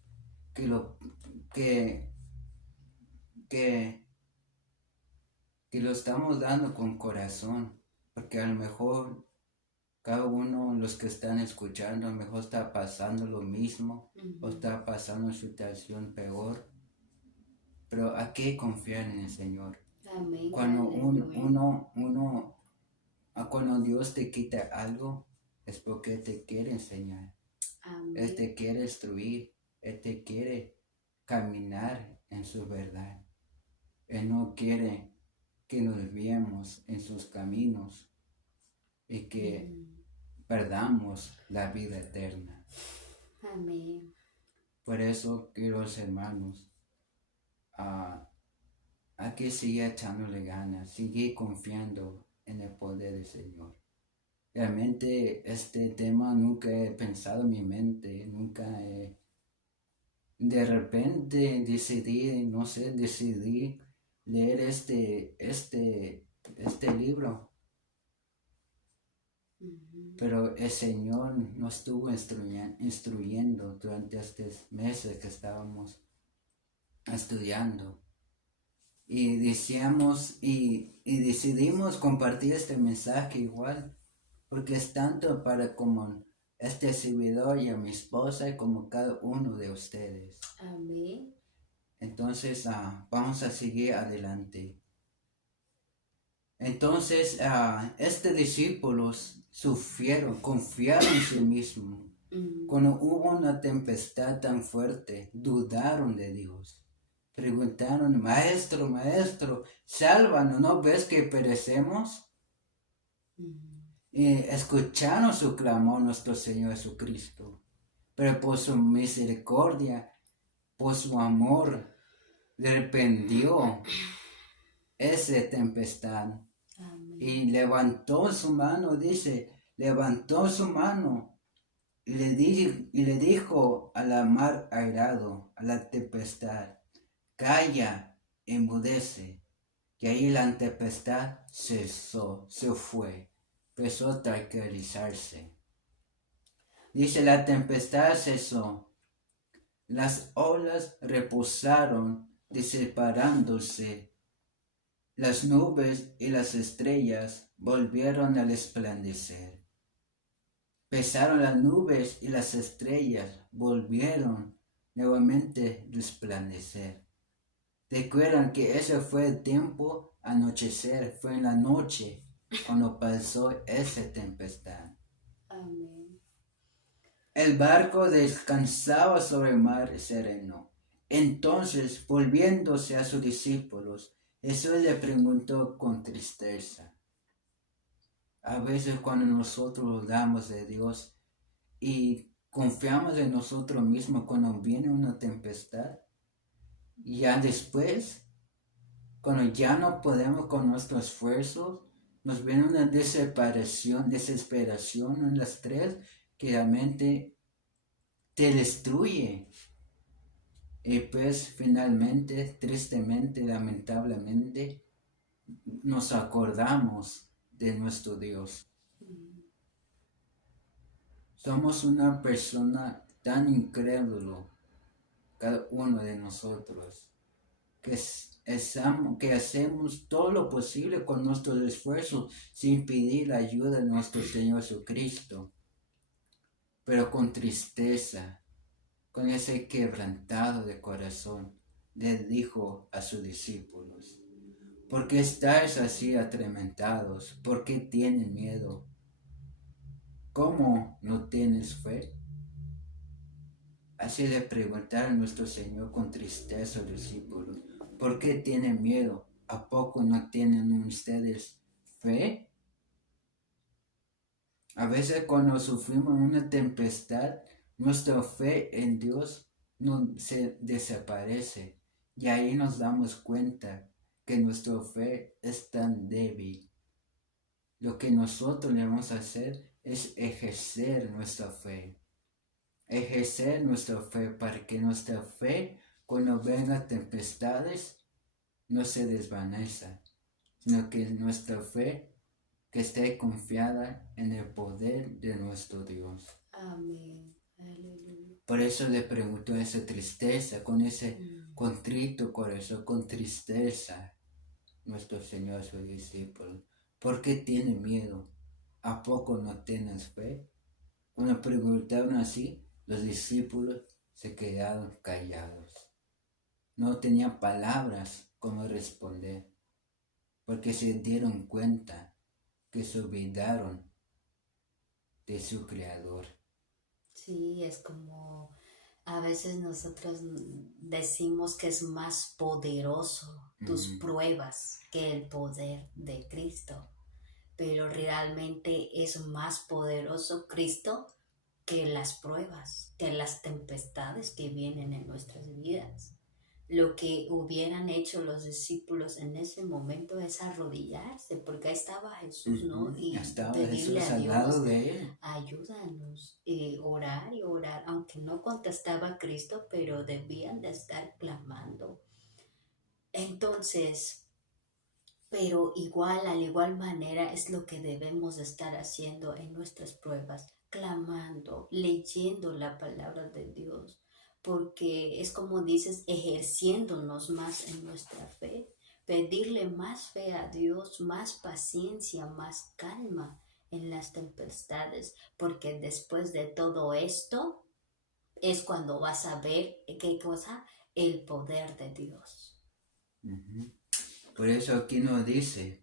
que lo que, que, que lo estamos dando con corazón, porque a lo mejor cada uno, los que están escuchando, a lo mejor está pasando lo mismo, o está pasando una situación peor, pero hay que confiar en el Señor. Amén. Cuando cuando Dios te quita algo, es porque te quiere enseñar. Amén. Él te quiere instruir, Él te quiere caminar en su verdad. Él no quiere que nos viemos en sus caminos y que perdamos la vida eterna. Amén. Por eso, queridos hermanos, hay que seguir echándole ganas, seguir confiando en el poder del Señor. Realmente este tema nunca he pensado en mi mente, de repente decidí leer este libro, pero el Señor nos estuvo instruyendo durante estos meses que estábamos estudiando. Y decíamos y decidimos compartir este mensaje igual, porque es tanto para como este servidor y a mi esposa y como cada uno de ustedes. Amén. Entonces vamos a seguir adelante. Entonces discípulos confiaron en sí mismos. Cuando hubo una tempestad tan fuerte, dudaron de Dios. Preguntaron, maestro, sálvanos, ¿no ves que perecemos? Y escucharon su clamor nuestro Señor Jesucristo, pero por su misericordia, por su amor, reprendió esa tempestad. Amén. Y levantó su mano y le dijo a la mar airado, a la tempestad, calla, enmudece. Y ahí la tempestad cesó, se fue, empezó a tranquilizarse. Dice, la tempestad cesó, Las olas reposaron, separándose. Las nubes y las estrellas volvieron al resplandecer. Pesaron las nubes y las estrellas volvieron nuevamente a resplandecer. Recuerdan que ese fue el tiempo anochecer, fue en la noche cuando pasó esa tempestad. Amén. El barco descansaba sobre el mar sereno. Entonces, volviéndose a sus discípulos, Jesús le preguntó con tristeza. A veces cuando nosotros dudamos de Dios y confiamos en nosotros mismos cuando viene una tempestad, ya después, cuando ya no podemos con nuestros esfuerzos, nos viene una desesperación en las tres que realmente te destruye. Y pues finalmente, tristemente, lamentablemente, nos acordamos de nuestro Dios. Somos una persona tan incrédulo, cada uno de nosotros, que hacemos todo lo posible con nuestros esfuerzos sin pedir la ayuda de nuestro Señor Jesucristo, pero con tristeza, con ese quebrantado de corazón, le dijo a sus discípulos: ¿por qué estáis así atormentados? ¿Por qué tienen miedo? ¿Cómo no tienes fe? Así le preguntaron a nuestro Señor con tristeza a los discípulos: ¿por qué tienen miedo? ¿A poco no tienen ustedes fe? A veces cuando sufrimos una tempestad, nuestra fe en Dios no se desaparece, y ahí nos damos cuenta que nuestra fe es tan débil. Lo que nosotros debemos hacer es ejercer nuestra fe para que nuestra fe, cuando vengan tempestades, no se desvanezca, sino que nuestra fe que esté confiada en el poder de nuestro Dios. Amén. Aleluya. Por eso le preguntó esa tristeza, con ese contrito corazón, con tristeza, nuestro Señor a sus discípulos: ¿por qué tienen miedo? ¿A poco no tienes fe? Cuando preguntaron así, los discípulos se quedaron callados. No tenían palabras como responder, porque se dieron cuenta que se olvidaron de su Creador. Sí, es como a veces nosotros decimos que es más poderoso tus pruebas que el poder de Cristo, pero realmente es más poderoso Cristo que las pruebas, que las tempestades que vienen en nuestras vidas. Lo que hubieran hecho los discípulos en ese momento es arrodillarse, porque ahí estaba Jesús, ¿no? Y estaba pedirle Jesús a al lado Dios: de él. ayúdanos, orar y orar, aunque no contestaba Cristo, pero debían de estar clamando. Entonces, pero igual, al igual manera, es lo que debemos de estar haciendo en nuestras pruebas, clamando, leyendo la palabra de Dios, porque es como dices, ejerciéndonos más en nuestra fe, pedirle más fe a Dios, más paciencia, más calma en las tempestades, porque después de todo esto es cuando vas a ver, ¿qué cosa? El poder de Dios. Por eso aquí nos dice,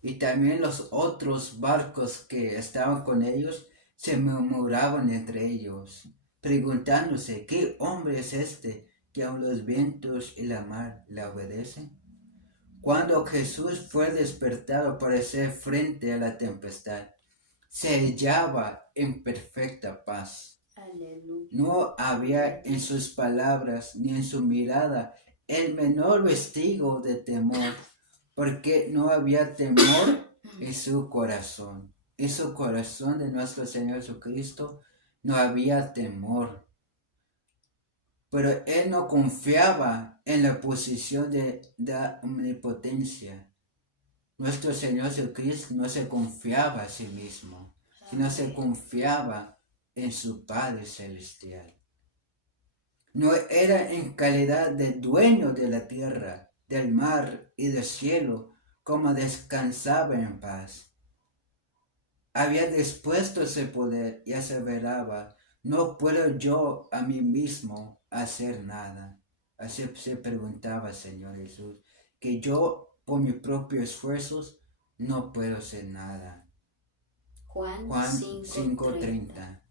y también los otros barcos que estaban con ellos se murmuraban entre ellos, preguntándose: ¿qué hombre es este que aun los vientos y la mar le obedecen? Cuando Jesús fue despertado para hacer frente a la tempestad, se hallaba en perfecta paz. Aleluya. No había en sus palabras ni en su mirada el menor vestigio de temor, porque no había temor en su corazón. En su corazón de nuestro Señor Jesucristo no había temor. Pero él no confiaba en la posición de la omnipotencia. Nuestro Señor Jesucristo no se confiaba a sí mismo, sino se confiaba en su Padre Celestial. No era en calidad de dueño de la tierra, del mar y del cielo, como descansaba en paz. Había dispuesto ese poder y aseveraba, no puedo yo a mí mismo hacer nada. Así se preguntaba el Señor Jesús, que yo por mis propios esfuerzos no puedo hacer nada. Juan Juan 5:30. 5:30.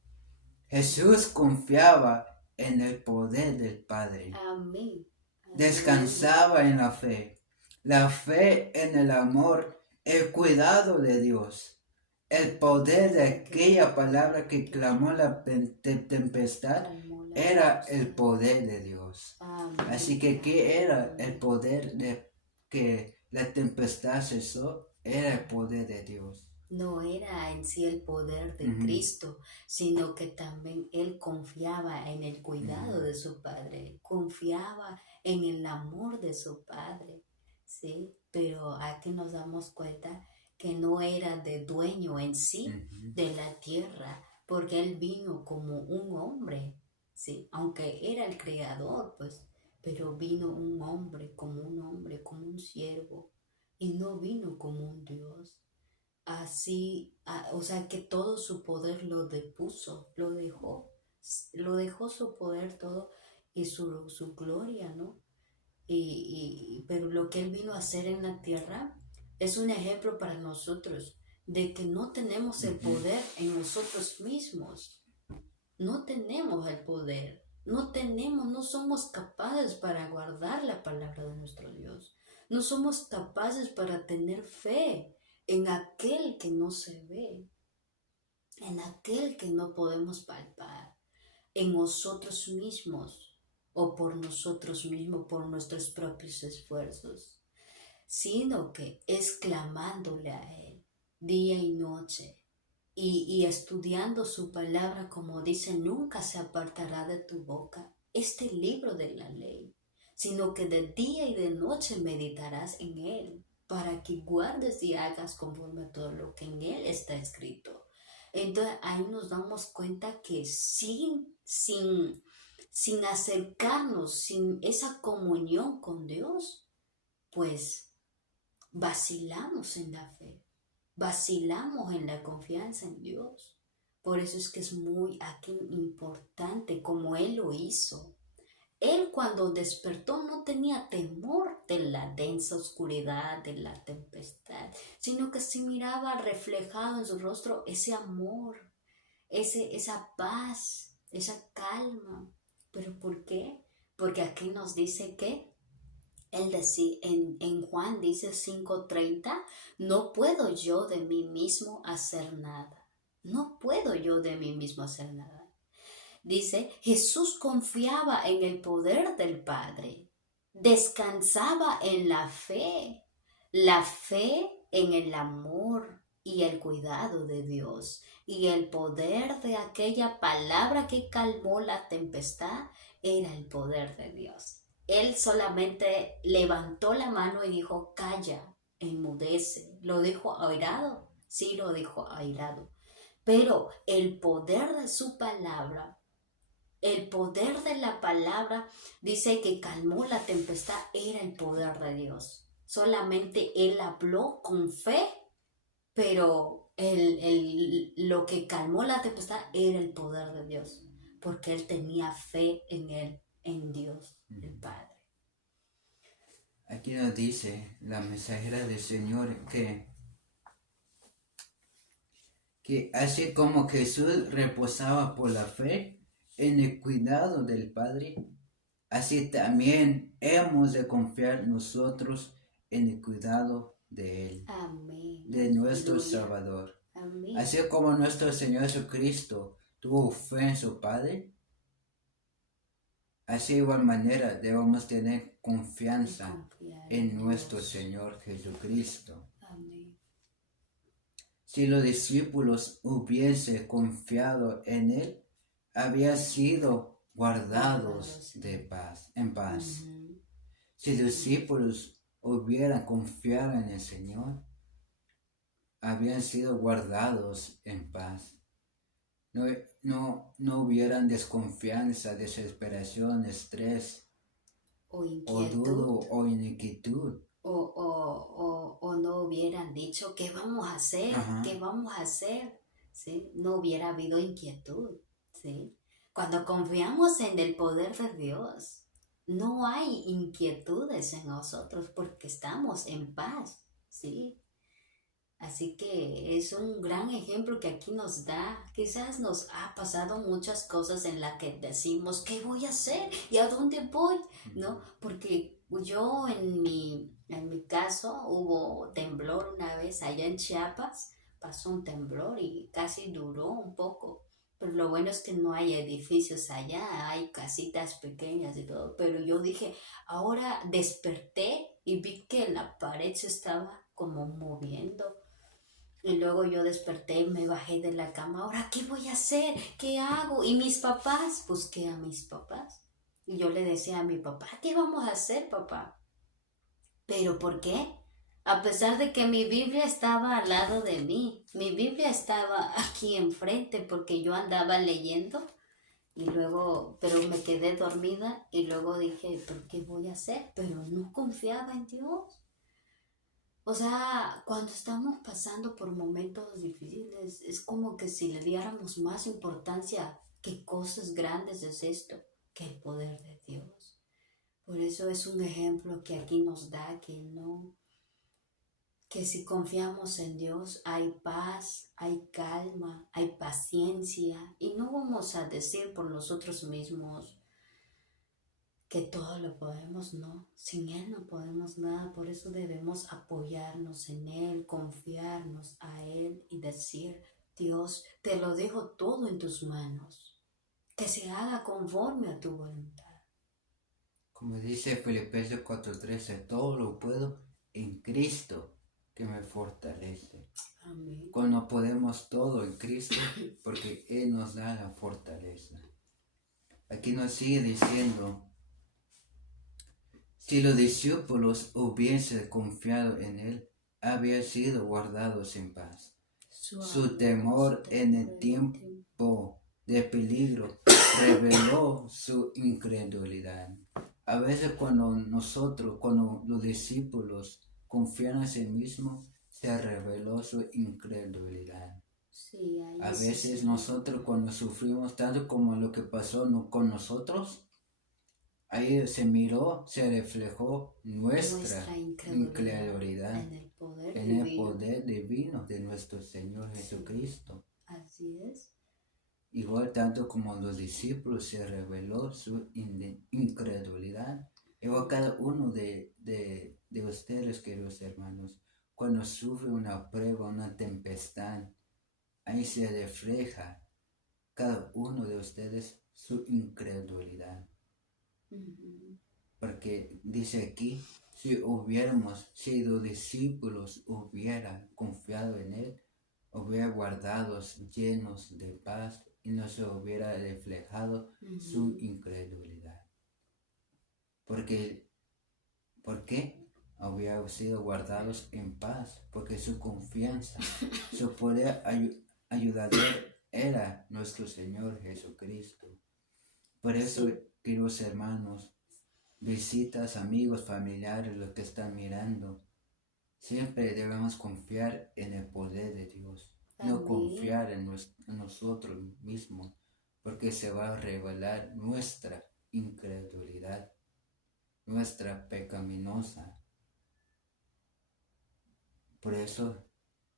Jesús confiaba en el poder del Padre. Amén. Descansaba en la fe en el amor, el cuidado de Dios, el poder de aquella palabra que clamó la tempestad, era el poder de Dios. Amén. Así que, ¿qué era el poder de que la tempestad cesó? Era el poder de Dios. No era en sí el poder de Cristo, sino que también él confiaba en el cuidado de su Padre, confiaba en el amor de su Padre, ¿sí? Pero aquí nos damos cuenta que no era de dueño en sí de la tierra, porque él vino como un hombre, ¿sí? Aunque era el creador, pues, pero vino un hombre, como un siervo, y no vino como un Dios. Así, o sea que todo su poder lo depuso, lo dejó su poder todo y su gloria, ¿no? Pero lo que él vino a hacer en la tierra es un ejemplo para nosotros de que no tenemos el poder en nosotros mismos, no tenemos el poder, no somos capaces para guardar la palabra de nuestro Dios, no somos capaces para tener fe en aquel que no se ve, en aquel que no podemos palpar, en nosotros mismos o por nosotros mismos, por nuestros propios esfuerzos, sino que es clamándole a Él día y noche y estudiando su palabra, como dice, nunca se apartará de tu boca este libro de la ley, sino que de día y de noche meditarás en él, para que guardes y hagas conforme a todo lo que en él está escrito. Entonces ahí nos damos cuenta que sin acercarnos, sin esa comunión con Dios, pues vacilamos en la fe, vacilamos en la confianza en Dios. Por eso es que es muy aquí importante como Él lo hizo. Él cuando despertó no tenía temor de la densa oscuridad, de la tempestad, sino que se miraba reflejado en su rostro ese amor, esa paz, esa calma. ¿Pero por qué? Porque aquí nos dice que él decía, en Juan dice 5:30, no puedo yo de mí mismo hacer nada. No puedo yo de mí mismo hacer nada. Dice, Jesús confiaba en el poder del Padre, descansaba en la fe en el amor y el cuidado de Dios y el poder de aquella palabra que calmó la tempestad era el poder de Dios. Él solamente levantó la mano y dijo, calla, enmudece. ¿Lo dijo airado? Sí, lo dijo airado. Pero el poder de su palabra, el poder de la palabra, dice que calmó la tempestad, era el poder de Dios. Solamente él habló con fe, pero lo que calmó la tempestad era el poder de Dios, porque él tenía fe en él, en Dios, el Padre. Aquí nos dice la mensajera del Señor que así como Jesús reposaba por la fe en el cuidado del Padre, así también hemos de confiar nosotros en el cuidado de Él. Amén. De nuestro Salvador. Amén. Así como nuestro Señor Jesucristo tuvo fe en su Padre, así de igual manera debemos tener confianza en nuestro Señor Jesucristo. Amén. Si los discípulos hubiesen confiado en Él, habían sido guardados en paz. Si los discípulos hubieran confiado en el Señor, habían sido guardados en paz. No hubieran desconfianza, desesperación, estrés, o o dudo, inquietud, o inquietud. o no hubieran dicho, ¿qué vamos a hacer? ¿Qué Ajá. vamos a hacer? ¿Sí? No hubiera habido inquietud, ¿sí? Cuando confiamos en el poder de Dios, no hay inquietudes en nosotros porque estamos en paz, ¿sí? Así que es un gran ejemplo que aquí nos da. Quizás nos ha pasado muchas cosas en las que decimos, ¿qué voy a hacer? ¿Y a dónde voy? ¿No? Porque yo en mi caso hubo temblor una vez allá en Chiapas, pasó un temblor y casi duró un poco. Pero lo bueno es que no hay edificios allá, hay casitas pequeñas y todo. Pero yo dije, ahora desperté y vi que la pared se estaba como moviendo. Y luego yo desperté y me bajé de la cama. Ahora, ¿qué voy a hacer? ¿Qué hago? ¿Y mis papás? Busqué a mis papás. Y yo le decía a mi papá, ¿qué vamos a hacer, papá? ¿Pero por qué? A pesar de que mi Biblia estaba al lado de mí. Mi Biblia estaba aquí enfrente porque yo andaba leyendo. Y luego, pero me quedé dormida y luego dije, ¿pero qué voy a hacer? Pero no confiaba en Dios. O sea, cuando estamos pasando por momentos difíciles, es como que si le diéramos más importancia que cosas grandes es esto, que el poder de Dios. Por eso es un ejemplo que aquí nos da que no, que si confiamos en Dios hay paz, hay calma, hay paciencia y no vamos a decir por nosotros mismos que todo lo podemos, no. Sin Él no podemos nada, por eso debemos apoyarnos en Él, confiarnos a Él y decir, Dios, te lo dejo todo en tus manos, que se haga conforme a tu voluntad. Como dice Filipenses 4:13, todo lo puedo en Cristo que me fortalece. Amén. Cuando podemos todo en Cristo, porque Él nos da la fortaleza. Aquí nos sigue diciendo, si los discípulos hubiesen confiado en Él, habían sido guardados en paz. Su temor en el tiempo de peligro reveló su incredulidad. A veces cuando los discípulos confían en sí mismos, se reveló su incredulidad. Sí, A ahí sí veces se nosotros revela cuando sufrimos tanto como lo que pasó con nosotros, ahí se reflejó nuestra nuestra incredulidad incredulidad en el divino. poder divino de nuestro Señor Sí, Jesucristo. así es. Igual tanto como los discípulos se reveló su incredulidad. Igual cada uno de ustedes, queridos hermanos, cuando sufre una prueba, una tempestad, ahí se refleja cada uno de ustedes su incredulidad. Ujú. Porque dice aquí, si los discípulos hubieran confiado en Él, hubiera guardados llenos de paz y no se hubiera reflejado su Ujú. incredulidad. ¿Por qué? Habían sido guardados en paz, porque su confianza, su poder ayudador era nuestro Señor Jesucristo. Por eso, Sí, queridos hermanos, visitas, amigos, familiares, los que están mirando, siempre debemos confiar en el poder de Dios, no amén. confiar en nosotros mismos, porque se va a revelar nuestra incredulidad, nuestra pecaminosa. Por eso,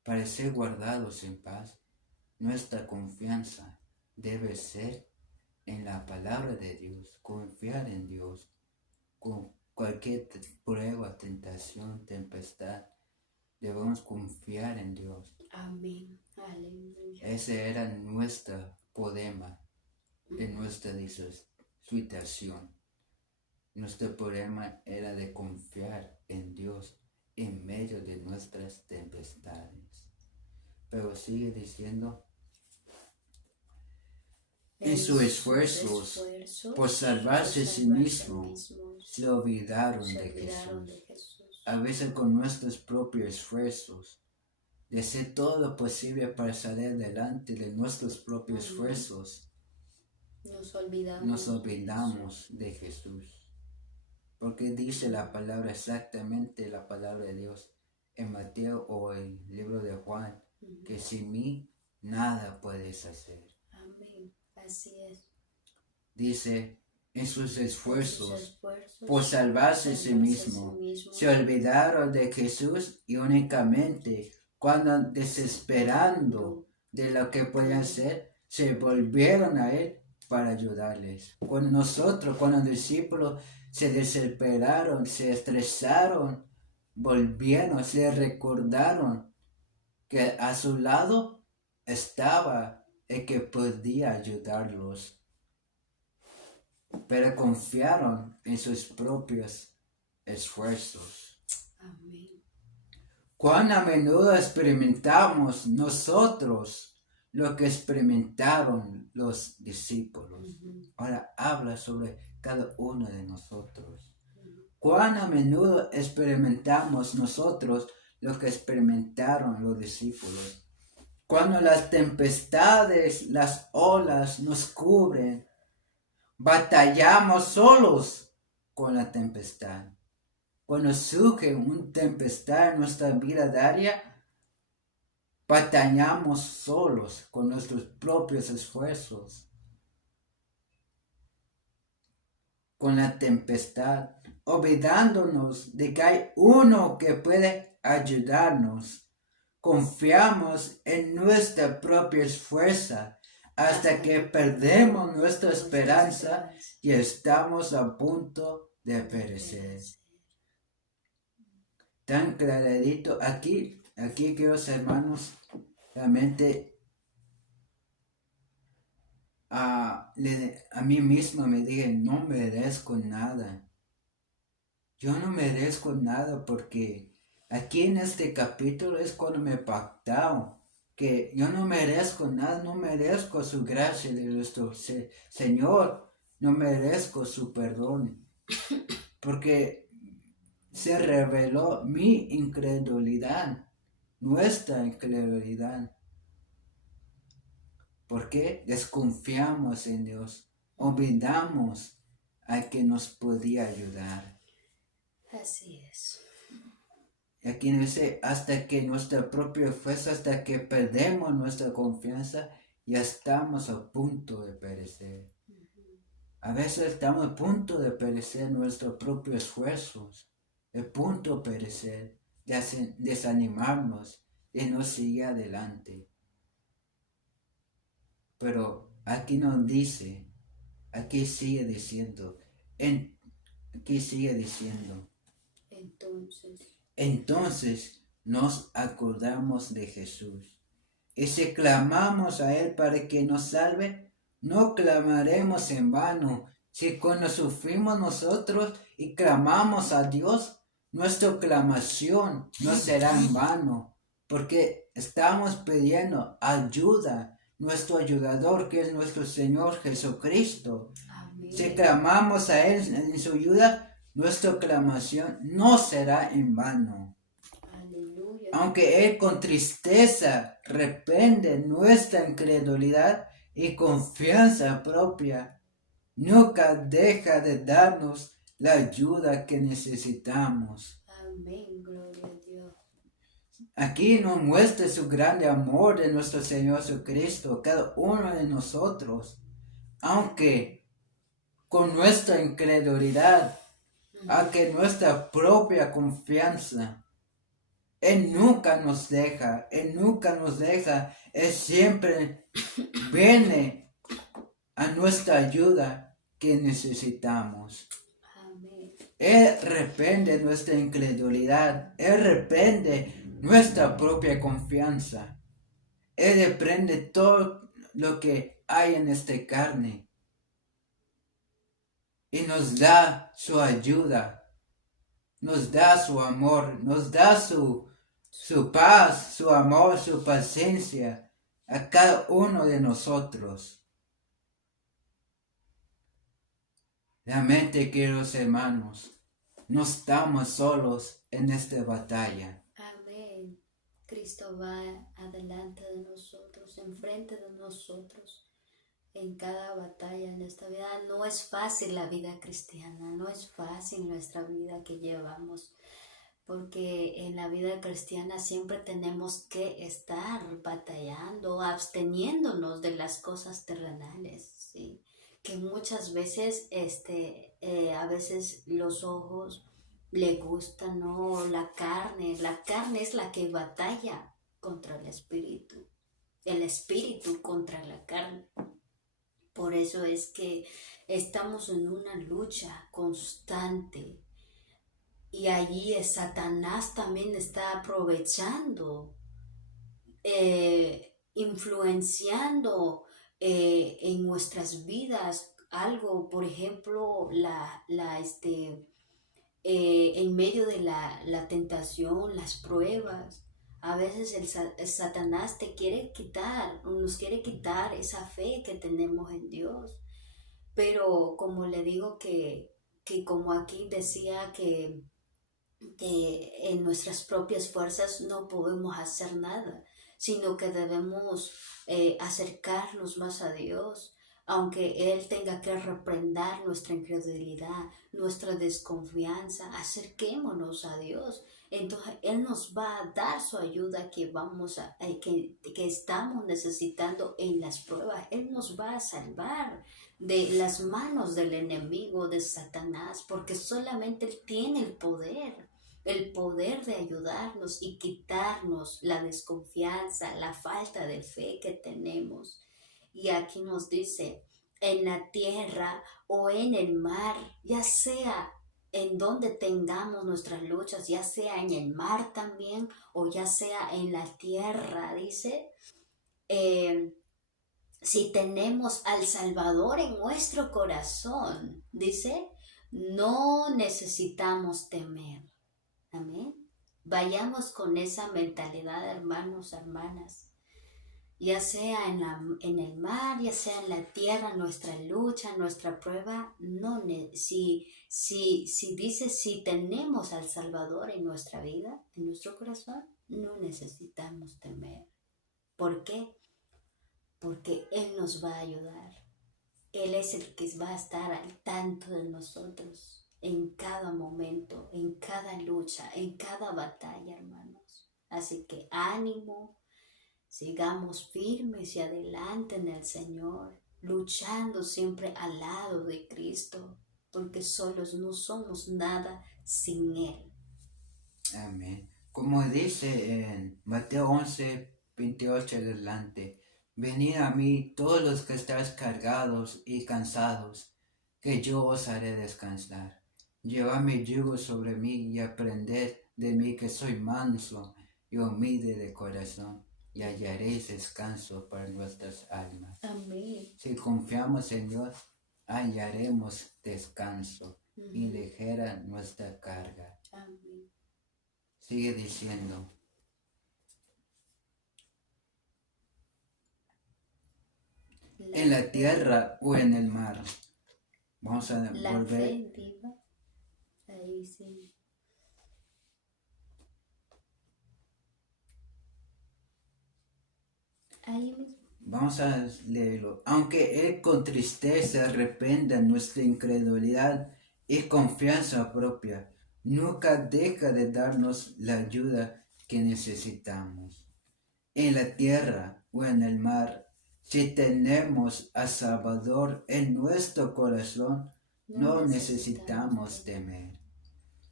para ser guardados en paz, nuestra confianza debe ser en la palabra de Dios, confiar en Dios, con cualquier prueba, tentación, tempestad, debemos confiar en Dios. Amén. Aleluya. Ese era nuestro problema en Ujú. nuestra situación. Nuestro problema era de confiar en Dios en medio de nuestras tempestades. Pero sigue diciendo, en sus esfuerzos por salvarse a sí mismo, se olvidaron se de olvidaron de Jesús. Jesús. A veces con nuestros propios esfuerzos de hacer todo lo posible para salir adelante de nuestros propios esfuerzos, nos olvidamos de Jesús. Porque dice la palabra, exactamente la palabra de Dios en Mateo o el libro de Juan, que sin mí nada puedes hacer. Amén. Así es. Dice, en sus esfuerzos por salvarse a sí mismo, se olvidaron de Jesús y únicamente cuando desesperando de lo que podían hacer, se volvieron a Él para ayudarles. Cuando los discípulos se desesperaron, se estresaron, volvieron, se recordaron que a su lado estaba el que podía ayudarlos, pero confiaron en sus propios esfuerzos. Amén. Cuán a menudo experimentamos nosotros lo que experimentaron los discípulos. Ahora habla sobre cada uno de nosotros. Cuán a menudo experimentamos nosotros lo que experimentaron los discípulos. Cuando las tempestades, las olas nos cubren, batallamos solos con la tempestad. Cuando surge una tempestad en nuestra vida diaria, batallamos solos con nuestros propios esfuerzos. Con la tempestad, olvidándonos de que hay uno que puede ayudarnos. Confiamos en nuestra propia fuerza hasta que perdemos nuestra esperanza y estamos a punto de perecer. Tan clarito aquí, queridos hermanos, realmente a mí mismo me dije, no merezco nada. Yo no merezco nada porque aquí en este capítulo es cuando me he pactado que yo no merezco nada, no merezco su gracia de nuestro Señor, no merezco su perdón, porque se reveló mi incredulidad, nuestra incredulidad. Porque desconfiamos en Dios, olvidamos a que nos podía ayudar. Así es. Aquí dice, hasta que nuestra propia fuerza, hasta que perdemos nuestra confianza, ya estamos a punto de perecer. A veces estamos a punto de perecer nuestros propios esfuerzos, a punto de perecer, de desanimarnos, de no seguir adelante. Pero aquí nos dice, aquí sigue diciendo, entonces nos acordamos de Jesús. Y si clamamos a Él para que nos salve, no clamaremos en vano. Si cuando sufrimos nosotros y clamamos a Dios, nuestra clamación no será en vano, porque estamos pidiendo ayuda, nuestro ayudador que es nuestro Señor Jesucristo. Amén. Si clamamos a Él en su ayuda, nuestra clamación no será en vano. Aleluya. Aunque Él con tristeza reprende nuestra incredulidad y confianza propia, nunca deja de darnos la ayuda que necesitamos. Amén, gloria a Dios. Aquí nos muestra su grande amor de nuestro Señor Jesucristo, cada uno de nosotros, aunque con nuestra incredulidad, aunque nuestra propia confianza, Él nunca nos deja, Él siempre viene a nuestra ayuda que necesitamos. Amén. Él reprende nuestra incredulidad, Él reprende nuestra propia confianza. Él reprende todo lo que hay en esta carne y nos da su ayuda, nos da su amor, nos da su paz, su amor, su paciencia a cada uno de nosotros. Realmente, queridos hermanos, no estamos solos en esta batalla. Amén. Cristo va adelante de nosotros, enfrente de nosotros en cada batalla en esta vida. No es fácil la vida cristiana, no es fácil nuestra vida que llevamos, porque en la vida cristiana siempre tenemos que estar batallando, absteniéndonos de las cosas terrenales, ¿sí? Que muchas veces, a veces los ojos le gustan, ¿no? La carne es la que batalla contra el espíritu contra la carne. Por eso es que estamos en una lucha constante y allí Satanás también está aprovechando, influenciando en nuestras vidas algo, por ejemplo, en medio de la tentación, las pruebas. A veces el Satanás te quiere quitar, nos quiere quitar esa fe que tenemos en Dios. Pero como le digo que como aquí decía que en nuestras propias fuerzas no podemos hacer nada, sino que debemos acercarnos más a Dios, aunque Él tenga que reprender nuestra incredulidad, nuestra desconfianza, acerquémonos a Dios. Entonces Él nos va a dar su ayuda que estamos necesitando en las pruebas. Él nos va a salvar de las manos del enemigo, de Satanás, porque solamente Él tiene el poder de ayudarnos y quitarnos la desconfianza, la falta de fe que tenemos. Y aquí nos dice, en la tierra o en el mar, ya sea en donde tengamos nuestras luchas, ya sea en el mar también o ya sea en la tierra, dice, eh, si tenemos al Salvador en nuestro corazón, dice, no necesitamos temer. Amén. Vayamos con esa mentalidad, hermanos, hermanas. Ya sea en el mar, ya sea en la tierra, nuestra lucha, nuestra prueba, si dice si tenemos al Salvador en nuestra vida, en nuestro corazón, no necesitamos temer. ¿Por qué? Porque Él nos va a ayudar. Él es el que va a estar al tanto de nosotros en cada momento, en cada lucha, en cada batalla, hermanos. Así que ánimo, sigamos firmes y adelante en el Señor, luchando siempre al lado de Cristo, porque solos no somos nada sin Él. Amén. Como dice en Mateo 11:28 adelante, venid a mí todos los que estáis cargados y cansados, que yo os haré descansar. Llevad mi yugo sobre mí y aprended de mí que soy manso y humilde de corazón, y hallaréis descanso para vuestras almas. Amén. Si confiamos en Dios, hallaremos descanso y ligera nuestra carga. Amén. Sigue diciendo. En la tierra o en el mar. Vamos a La volver. fe viva. Ahí sí. Ahí mismo. Vamos a leerlo. Aunque Él con tristeza reprenda nuestra incredulidad y confianza propia, nunca deja de darnos la ayuda que necesitamos. En la tierra o en el mar, si tenemos a Salvador en nuestro corazón, no necesitamos temer.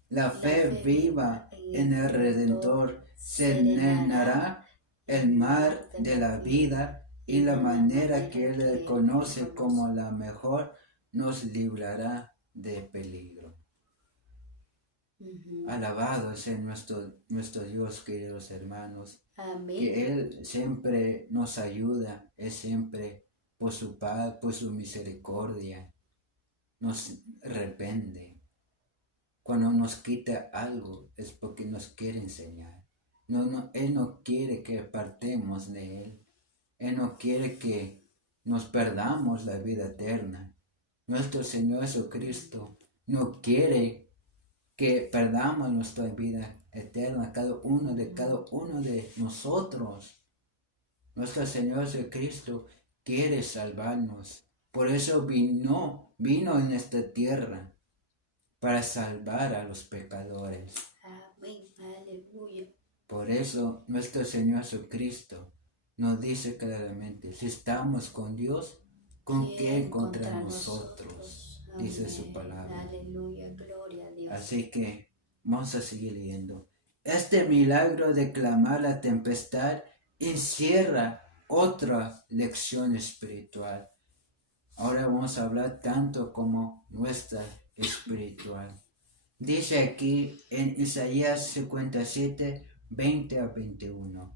La fe viva en el Redentor serenará el mar de la vida y la manera que Él conoce como la mejor nos librará de peligro. Alabado sea nuestro Dios, queridos hermanos. Amén. Que Él siempre nos ayuda, es siempre por su paz, por su misericordia, nos reprende. Cuando nos quita algo es porque nos quiere enseñar. Él no quiere que partemos de Él. Él no quiere que nos perdamos la vida eterna. Nuestro Señor Jesucristo no quiere que perdamos nuestra vida eterna a cada uno de nosotros. Nuestro Señor Jesucristo quiere salvarnos. Por eso vino en esta tierra para salvar a los pecadores. Amén, aleluya. Por eso nuestro Señor Jesucristo nos dice claramente, si estamos con Dios, ¿con quién contra nosotros? Dice su palabra. Aleluya, gloria a Dios. Así que vamos a seguir leyendo. Este milagro de clamar la tempestad encierra otra lección espiritual. Ahora vamos a hablar tanto como nuestra espiritual. Dice aquí en Isaías 57, 20 a 21.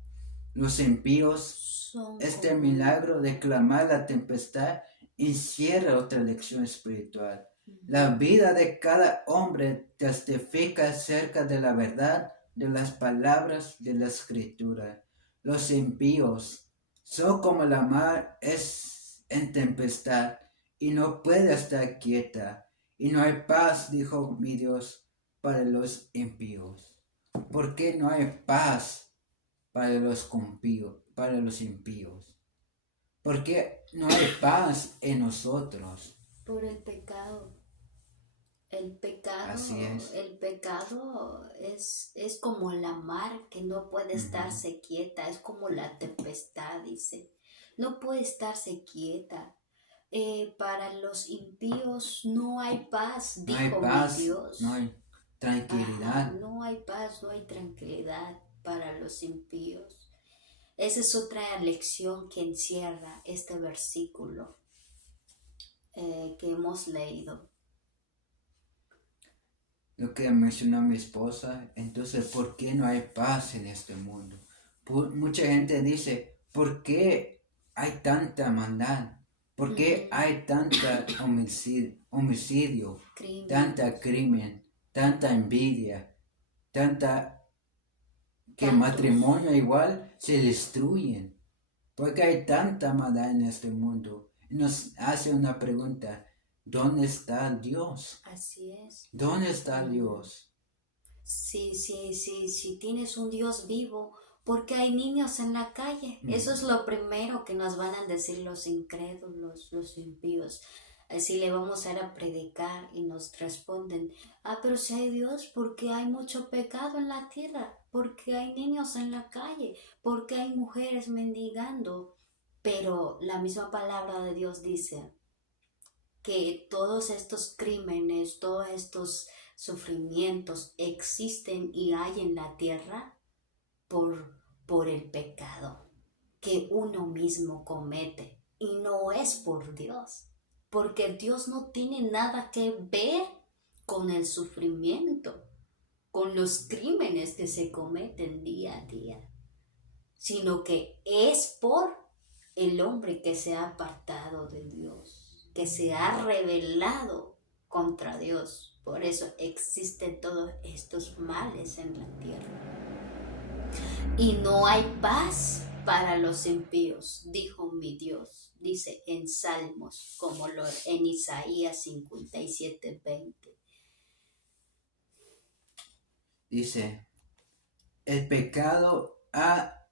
Los impíos, este milagro de clamar la tempestad encierra otra lección espiritual. La vida de cada hombre testifica acerca de la verdad de las palabras de la Escritura. Los impíos son como la mar es en tempestad y no puede estar quieta. Y no hay paz, dijo mi Dios, para los impíos. ¿Por qué no hay paz para los impíos? ¿Por qué no hay paz en nosotros? Por el pecado. Así es. El pecado es como la mar que no puede estarse quieta, es como la tempestad, dice. No puede estarse quieta. Para los impíos no hay paz, dijo no hay paz, mi Dios. No hay tranquilidad. No hay paz, no hay tranquilidad para los impíos. Esa es otra lección que encierra este versículo que hemos leído. Lo que mencionó mi esposa, entonces, ¿por qué no hay paz en este mundo? Mucha gente dice, ¿por qué hay tanta maldad? ¿Por qué hay tanta homicidio, tanta crimen, tanta envidia, que matrimonio igual se destruyen? ¿Por qué hay tanta maldad en este mundo? Y nos hace una pregunta, ¿dónde está Dios? Así es. ¿Dónde está Dios? Sí, si tienes un Dios vivo, ¿por qué hay niños en la calle? Eso es lo primero que nos van a decir los incrédulos, los impíos. Así le vamos a ir a predicar y nos responden, pero si hay Dios, ¿por qué hay mucho pecado en la tierra? ¿Por qué hay niños en la calle? ¿Por qué hay mujeres mendigando? Pero la misma palabra de Dios dice que todos estos crímenes, todos estos sufrimientos existen y hay en la tierra por el pecado que uno mismo comete y no es por Dios, porque Dios no tiene nada que ver con el sufrimiento, con los crímenes que se cometen día a día, sino que es por el hombre que se ha apartado de Dios, que se ha rebelado contra Dios. Por eso existen todos estos males en la tierra. Y no hay paz para los impíos, dijo mi Dios, dice en Salmos, como en Isaías 57:20. Dice, el pecado ha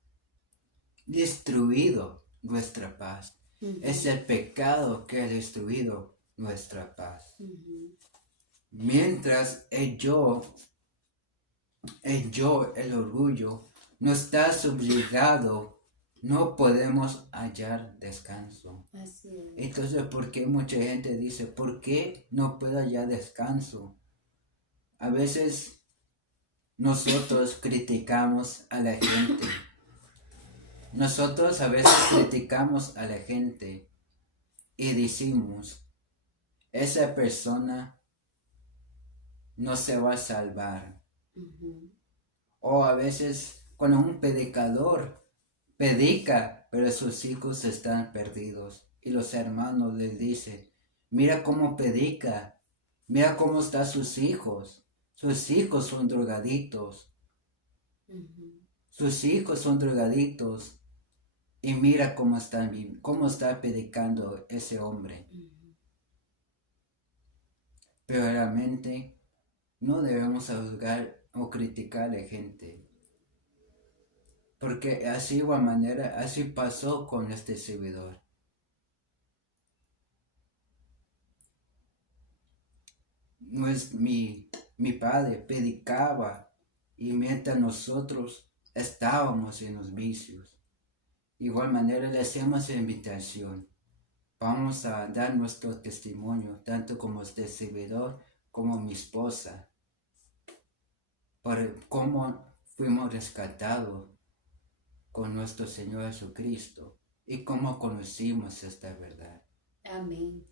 destruido nuestra paz. Es el pecado que ha destruido nuestra paz. Mientras el orgullo, no está subjugado, no podemos hallar descanso. Así es. Entonces, ¿por qué mucha gente dice, ¿por qué no puedo hallar descanso? A veces nosotros criticamos a la gente. Nosotros a veces criticamos a la gente y decimos, esa persona no se va a salvar. O a veces cuando un predicador predica, pero sus hijos están perdidos y los hermanos les dicen, mira cómo predica, mira cómo están sus hijos son drogadictos. Sus hijos son drogadictos. Y mira cómo está predicando ese hombre. Pero realmente no debemos juzgar o criticar a la gente. Porque así igual manera, así pasó con este servidor. No es mi padre predicaba y mientras nosotros estábamos en los vicios. Igual manera le hacemos invitación. Vamos a dar nuestro testimonio, tanto como este servidor como mi esposa, por cómo fuimos rescatados con nuestro Señor Jesucristo y cómo conocimos esta verdad. Amén.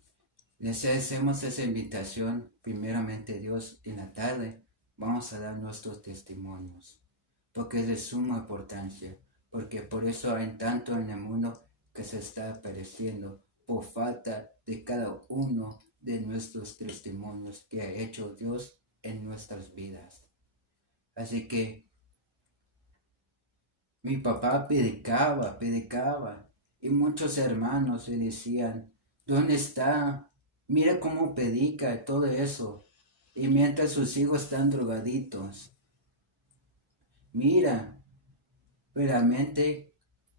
Les hacemos esa invitación, primeramente Dios, en la tarde vamos a dar nuestros testimonios, porque es de suma importancia, porque por eso hay tanto en el mundo que se está pereciendo por falta de cada uno de nuestros testimonios que ha hecho Dios en nuestras vidas. Así que mi papá predicaba, y muchos hermanos le decían, ¿dónde está? Mira cómo predica y todo eso. Y mientras sus hijos están drogaditos. Mira, realmente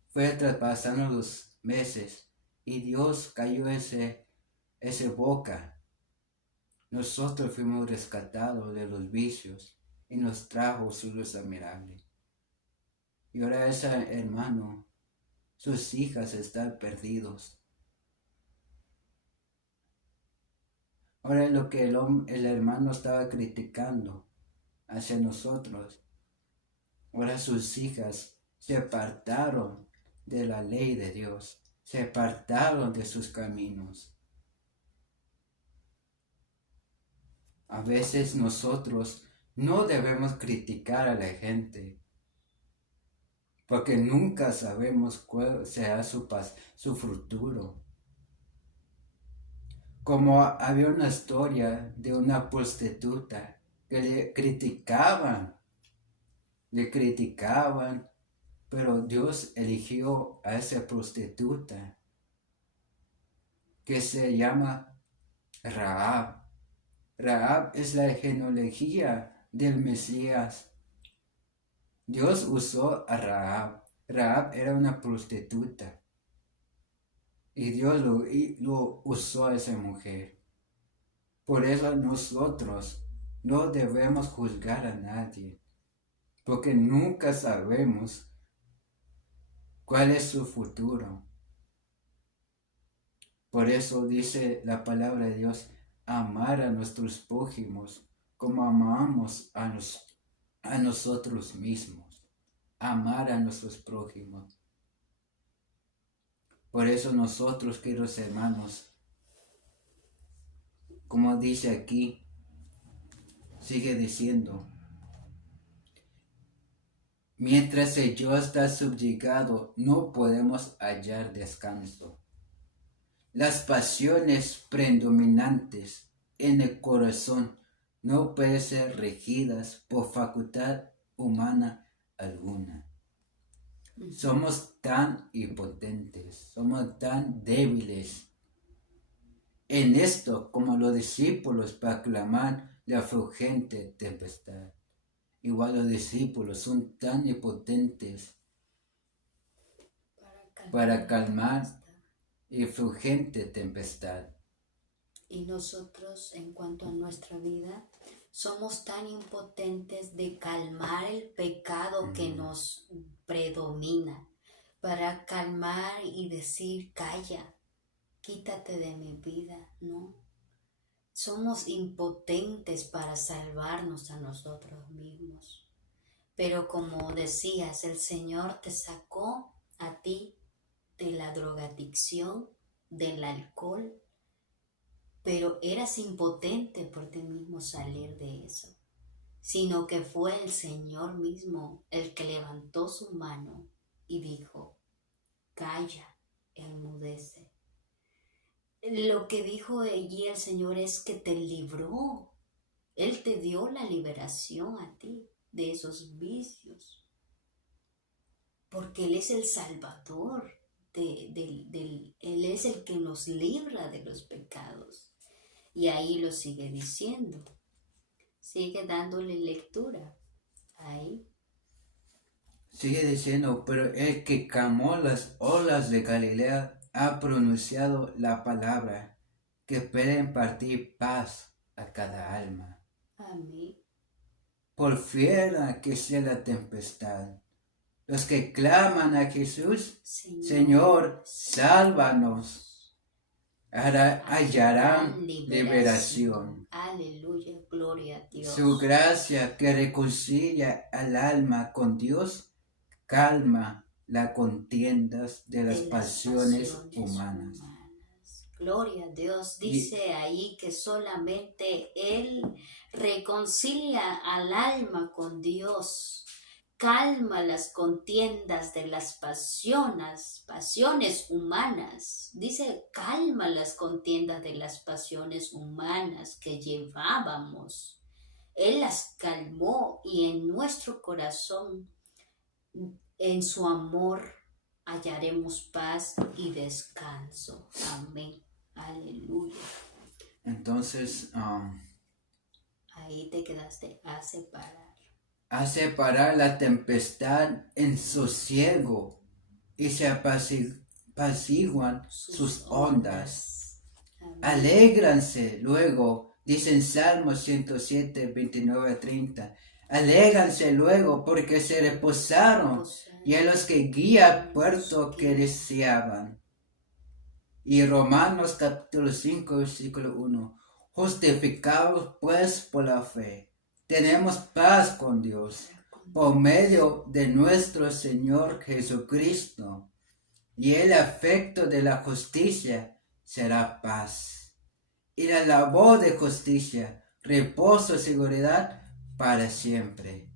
fue traspasando los meses y Dios cayó ese boca. Nosotros fuimos rescatados de los vicios y nos trajo su luz admirable. Y ahora ese hermano, sus hijas están perdidos. Ahora lo que el hermano estaba criticando hacia nosotros, ahora sus hijas se apartaron de la ley de Dios, se apartaron de sus caminos. A veces nosotros no debemos criticar a la gente, porque nunca sabemos cuál será su futuro. Como había una historia de una prostituta que le criticaban, pero Dios eligió a esa prostituta que se llama Rahab. Rahab es la genealogía del Mesías. Dios usó a Rahab. Rahab era una prostituta. Y Dios lo usó a esa mujer. Por eso nosotros no debemos juzgar a nadie, porque nunca sabemos cuál es su futuro. Por eso dice la palabra de Dios, amar a nuestros prójimos como amamos a nosotros mismos. Amar a nuestros prójimos. Por eso nosotros, queridos hermanos, como dice aquí, sigue diciendo, mientras el yo está subyugado, no podemos hallar descanso. Las pasiones predominantes en el corazón no pueden ser regidas por facultad humana alguna. Somos tan impotentes, somos tan débiles en esto como los discípulos para clamar la fulgente tempestad. Igual los discípulos son tan impotentes para calmar la fulgente tempestad. Y nosotros, en cuanto a nuestra vida, somos tan impotentes de calmar el pecado que nos predomina, para calmar y decir, calla, quítate de mi vida, ¿no? Somos impotentes para salvarnos a nosotros mismos. Pero como decías, el Señor te sacó a ti de la drogadicción, del alcohol, pero eras impotente por ti mismo salir de eso, sino que fue el Señor mismo el que levantó su mano y dijo, calla, enmudece. Lo que dijo allí el Señor es que te libró, Él te dio la liberación a ti de esos vicios, porque Él es el Salvador, Él es el que nos libra de los pecados. Y ahí lo sigue diciendo, sigue dándole lectura. Ahí. Sigue diciendo, pero el que calmó las olas de Galilea ha pronunciado la palabra que puede impartir paz a cada alma. Amén. Por fiera que sea la tempestad, los que claman a Jesús, Señor, sálvanos, hallarán liberación. Aleluya, gloria a Dios. Su gracia que reconcilia al alma con Dios, calma las contiendas de las pasiones humanas. Gloria a Dios. Dice ahí que solamente Él reconcilia al alma con Dios, calma las contiendas de las pasiones humanas. Dice, calma las contiendas de las pasiones humanas que llevábamos. Él las calmó y en nuestro corazón, en su amor, hallaremos paz y descanso. Amén. Aleluya. Entonces, Ahí te quedaste a separar la tempestad en sosiego y se apaciguan sus ondas. Alégranse luego, dice en Salmo 107, 29 a 30. Alégranse luego porque se reposaron y a los que guía puerto que deseaban. Y Romanos capítulo 5, versículo 1. Justificados pues por la fe, tenemos paz con Dios por medio de nuestro Señor Jesucristo, y el afecto de la justicia será paz, y la labor de justicia, reposo y seguridad para siempre.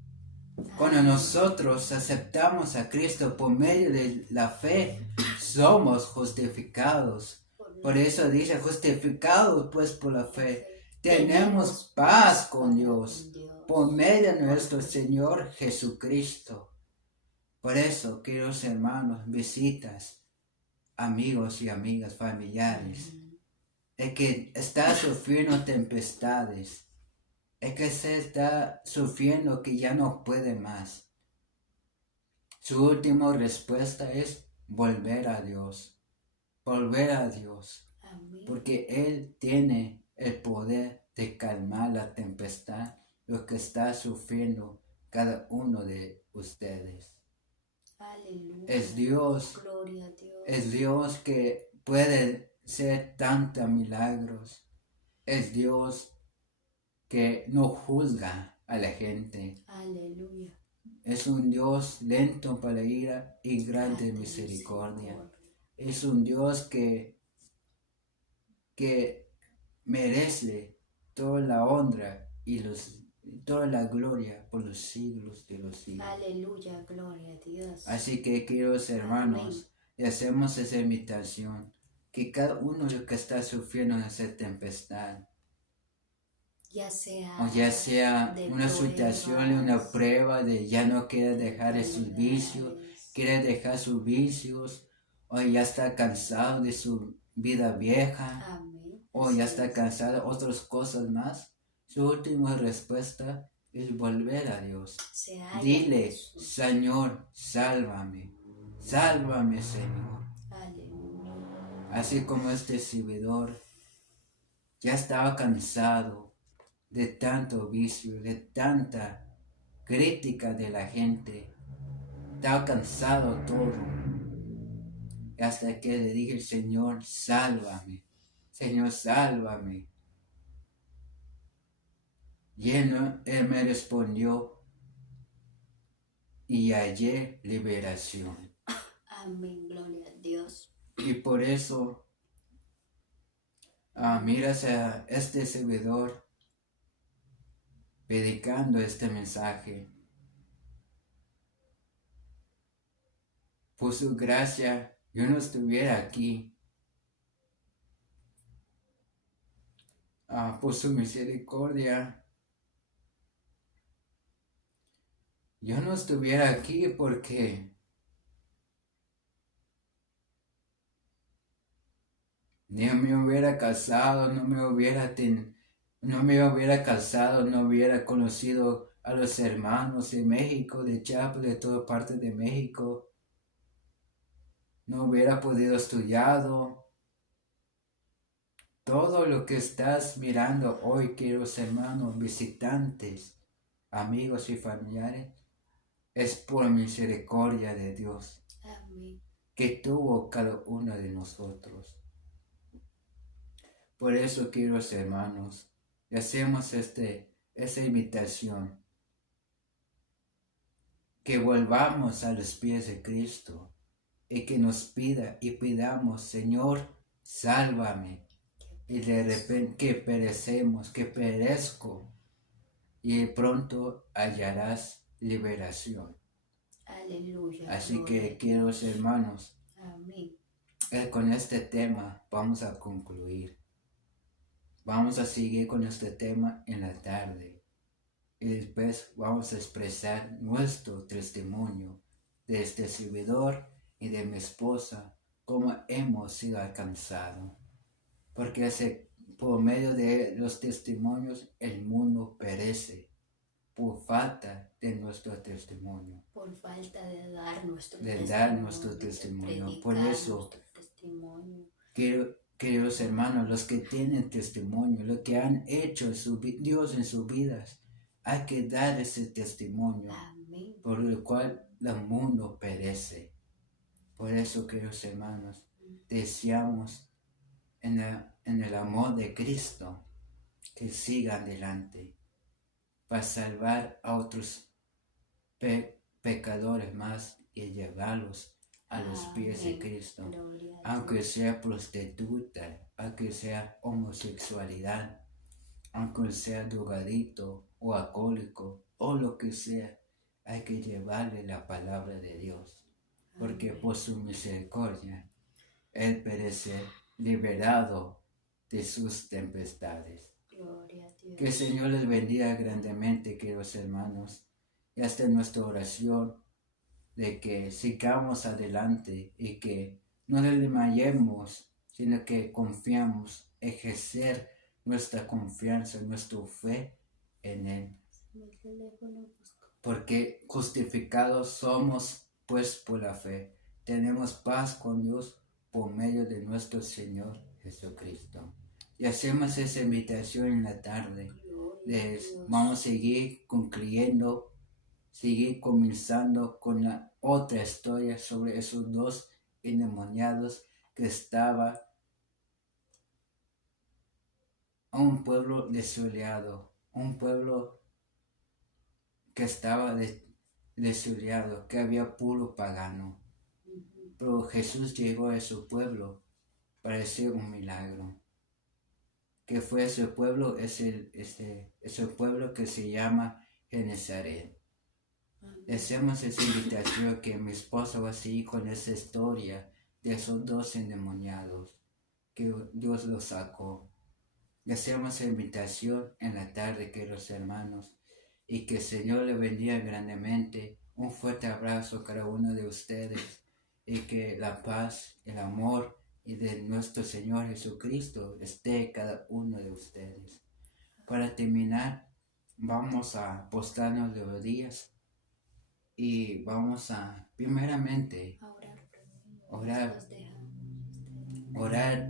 Cuando nosotros aceptamos a Cristo por medio de la fe, somos justificados. Por eso dice, justificados pues por la fe, tenemos paz con Dios por medio de nuestro Señor Jesucristo. Por eso, queridos hermanos, visitas, amigos y amigas, familiares, el que está sufriendo tempestades, el que se está sufriendo que ya no puede más, su última respuesta es volver a Dios, porque Él tiene el poder de calmar la tempestad, lo que está sufriendo cada uno de ustedes. Aleluya. Es Dios, gloria a Dios. Es Dios que puede hacer tantos milagros, es Dios que no juzga a la gente. Aleluya. Es un Dios lento para la ira y grande en misericordia. Es un Dios que merece toda la honra y toda la gloria por los siglos de los siglos. Aleluya, gloria a Dios. Así que, queridos hermanos, le hacemos esa invitación, que cada uno de los que está sufriendo esa tempestad, ya sea una situación, una prueba de ya no quiere dejar sus vicios, quiere dejar sus vicios, o ya está cansado de su vida vieja, Amén. o ya está cansado de otras cosas más, su última respuesta es volver a Dios. Dile, Señor, sálvame, sálvame, Señor. Aleluya. Así como este servidor ya estaba cansado de tanto vicio, de tanta crítica de la gente, estaba cansado todo, hasta que le dije, Señor, sálvame, Señor, sálvame. Y él me respondió, y hallé liberación. Amén, gloria a Dios. Y por eso, miras a este servidor predicando este mensaje. Por su gracia, yo no estuviera aquí. Por su misericordia, yo no estuviera aquí porque ni me hubiera casado, no me hubiera casado, no hubiera conocido a los hermanos de México, de Chiapas, de toda parte de México. No hubiera podido estudiar todo lo que estás mirando hoy, queridos hermanos, visitantes, amigos y familiares, es por misericordia de Dios. Amén. Que tuvo cada uno de nosotros. Por eso, queridos hermanos, hacemos esa invitación, que volvamos a los pies de Cristo y que nos pida y pidamos, Señor, sálvame. Y de repente que perecemos, que perezco, y pronto hallarás liberación. Aleluya. Así que, queridos hermanos, amén. Con este tema vamos a concluir. Vamos a seguir con este tema en la tarde. Y después vamos a expresar nuestro testimonio de este servidor y de mi esposa, cómo hemos sido alcanzados. Porque por medio de los testimonios el mundo perece por falta de nuestro testimonio. Por falta de dar nuestro testimonio. Por eso, queridos hermanos, los que tienen testimonio, los que han hecho Dios en sus vidas, hay que dar ese testimonio. Amén. Por el cual el mundo perece. Por eso, queridos hermanos, deseamos en el amor de Cristo que siga adelante para salvar a otros pecadores más y llevarlos a los pies de Cristo. Aunque sea prostituta, aunque sea homosexualidad, aunque sea drogadito o alcohólico o lo que sea, hay que llevarle la palabra de Dios, porque por su misericordia Él perece liberado de sus tempestades. Gloria a Dios. Que el Señor les bendiga grandemente, queridos hermanos, y hasta nuestra oración de que sigamos adelante y que no desmayemos, sino que confiamos, ejercer nuestra confianza, nuestra fe en Él. Porque justificados somos pues por la fe. Tenemos paz con Dios por medio de nuestro Señor Jesucristo. Y hacemos esa invitación en la tarde. Vamos a seguir concluyendo, seguir comenzando con la otra historia sobre esos dos endemoniados que estaba a un pueblo desolado, un pueblo que estaba desolado, que había puro pagano. Pero Jesús llegó a su pueblo para hacer un milagro. Que fue ese pueblo, ese pueblo que se llama Genezaret. Hacemos esa invitación que mi esposa va a seguir con esa historia de esos dos endemoniados que Dios los sacó. Y hacemos esa invitación en la tarde, queridos hermanos, y que el Señor le bendiga grandemente. Un fuerte abrazo a cada uno de ustedes y que la paz, el amor y de nuestro Señor Jesucristo esté cada uno de ustedes. Para terminar, vamos a postrarnos de rodillas y vamos a primeramente orar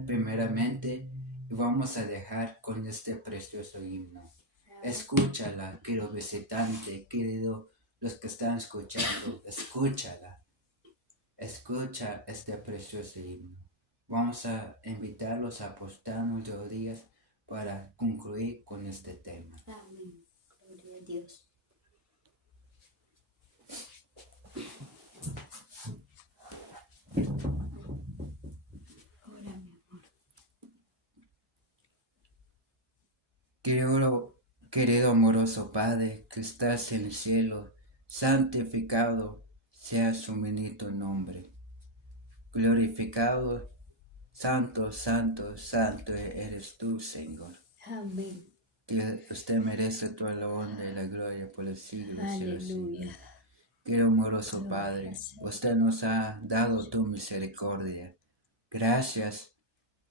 primeramente, y vamos a dejar con este precioso himno. Escúchala, querido visitante, querido los que están escuchando, escúchala. Escucha este precioso himno. Vamos a invitarlos a postrarnos de rodillas para concluir con este tema. Amén. Gloria a Dios. Ora, mi amor. Querido amoroso Padre que estás en el cielo, santificado sea su bendito nombre. Glorificado, santo, santo, santo eres tú, Señor. Amén. Que usted merece toda la honra y la gloria por los siglos de los siglos. Aleluya. Querido amoroso Padre, usted nos ha dado tu misericordia. Gracias,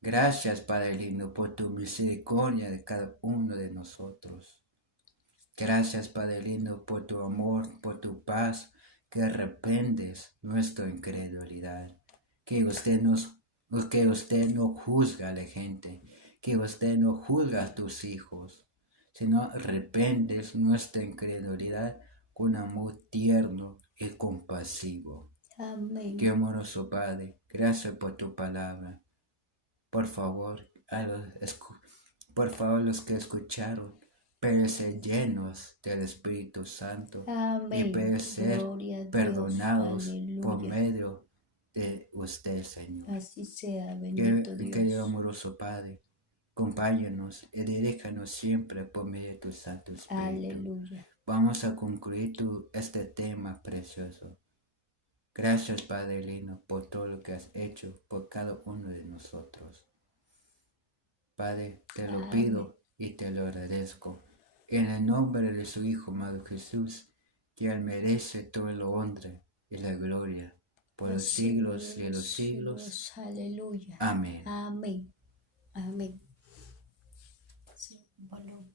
gracias Padre lindo por tu misericordia de cada uno de nosotros. Gracias, Padre lindo, por tu amor, por tu paz, que arrependes nuestra incredulidad, que usted no juzga a la gente, que usted no juzga a tus hijos, sino arrependes nuestra incredulidad con amor tierno y compasivo. Amén. Qué amoroso Padre, gracias por tu palabra. Por favor, los que escucharon, pueden ser llenos del Espíritu Santo. Amén. Y pueden ser perdonados por Aleluya. medio de usted, Señor. Así sea, bendito Dios. Querido amoroso Padre, acompáñanos y diríjanos siempre por medio de tu Santo Espíritu. Aleluya. Vamos a concluir este tema precioso. Gracias, Padre lindo, por todo lo que has hecho por cada uno de nosotros. Padre, te lo pido y te lo agradezco. En el nombre de su Hijo, amado Jesús, que Él merece todo el honra y la gloria por los siglos y los siglos. Aleluya. Amén. Amén. Amén. Sí, bueno.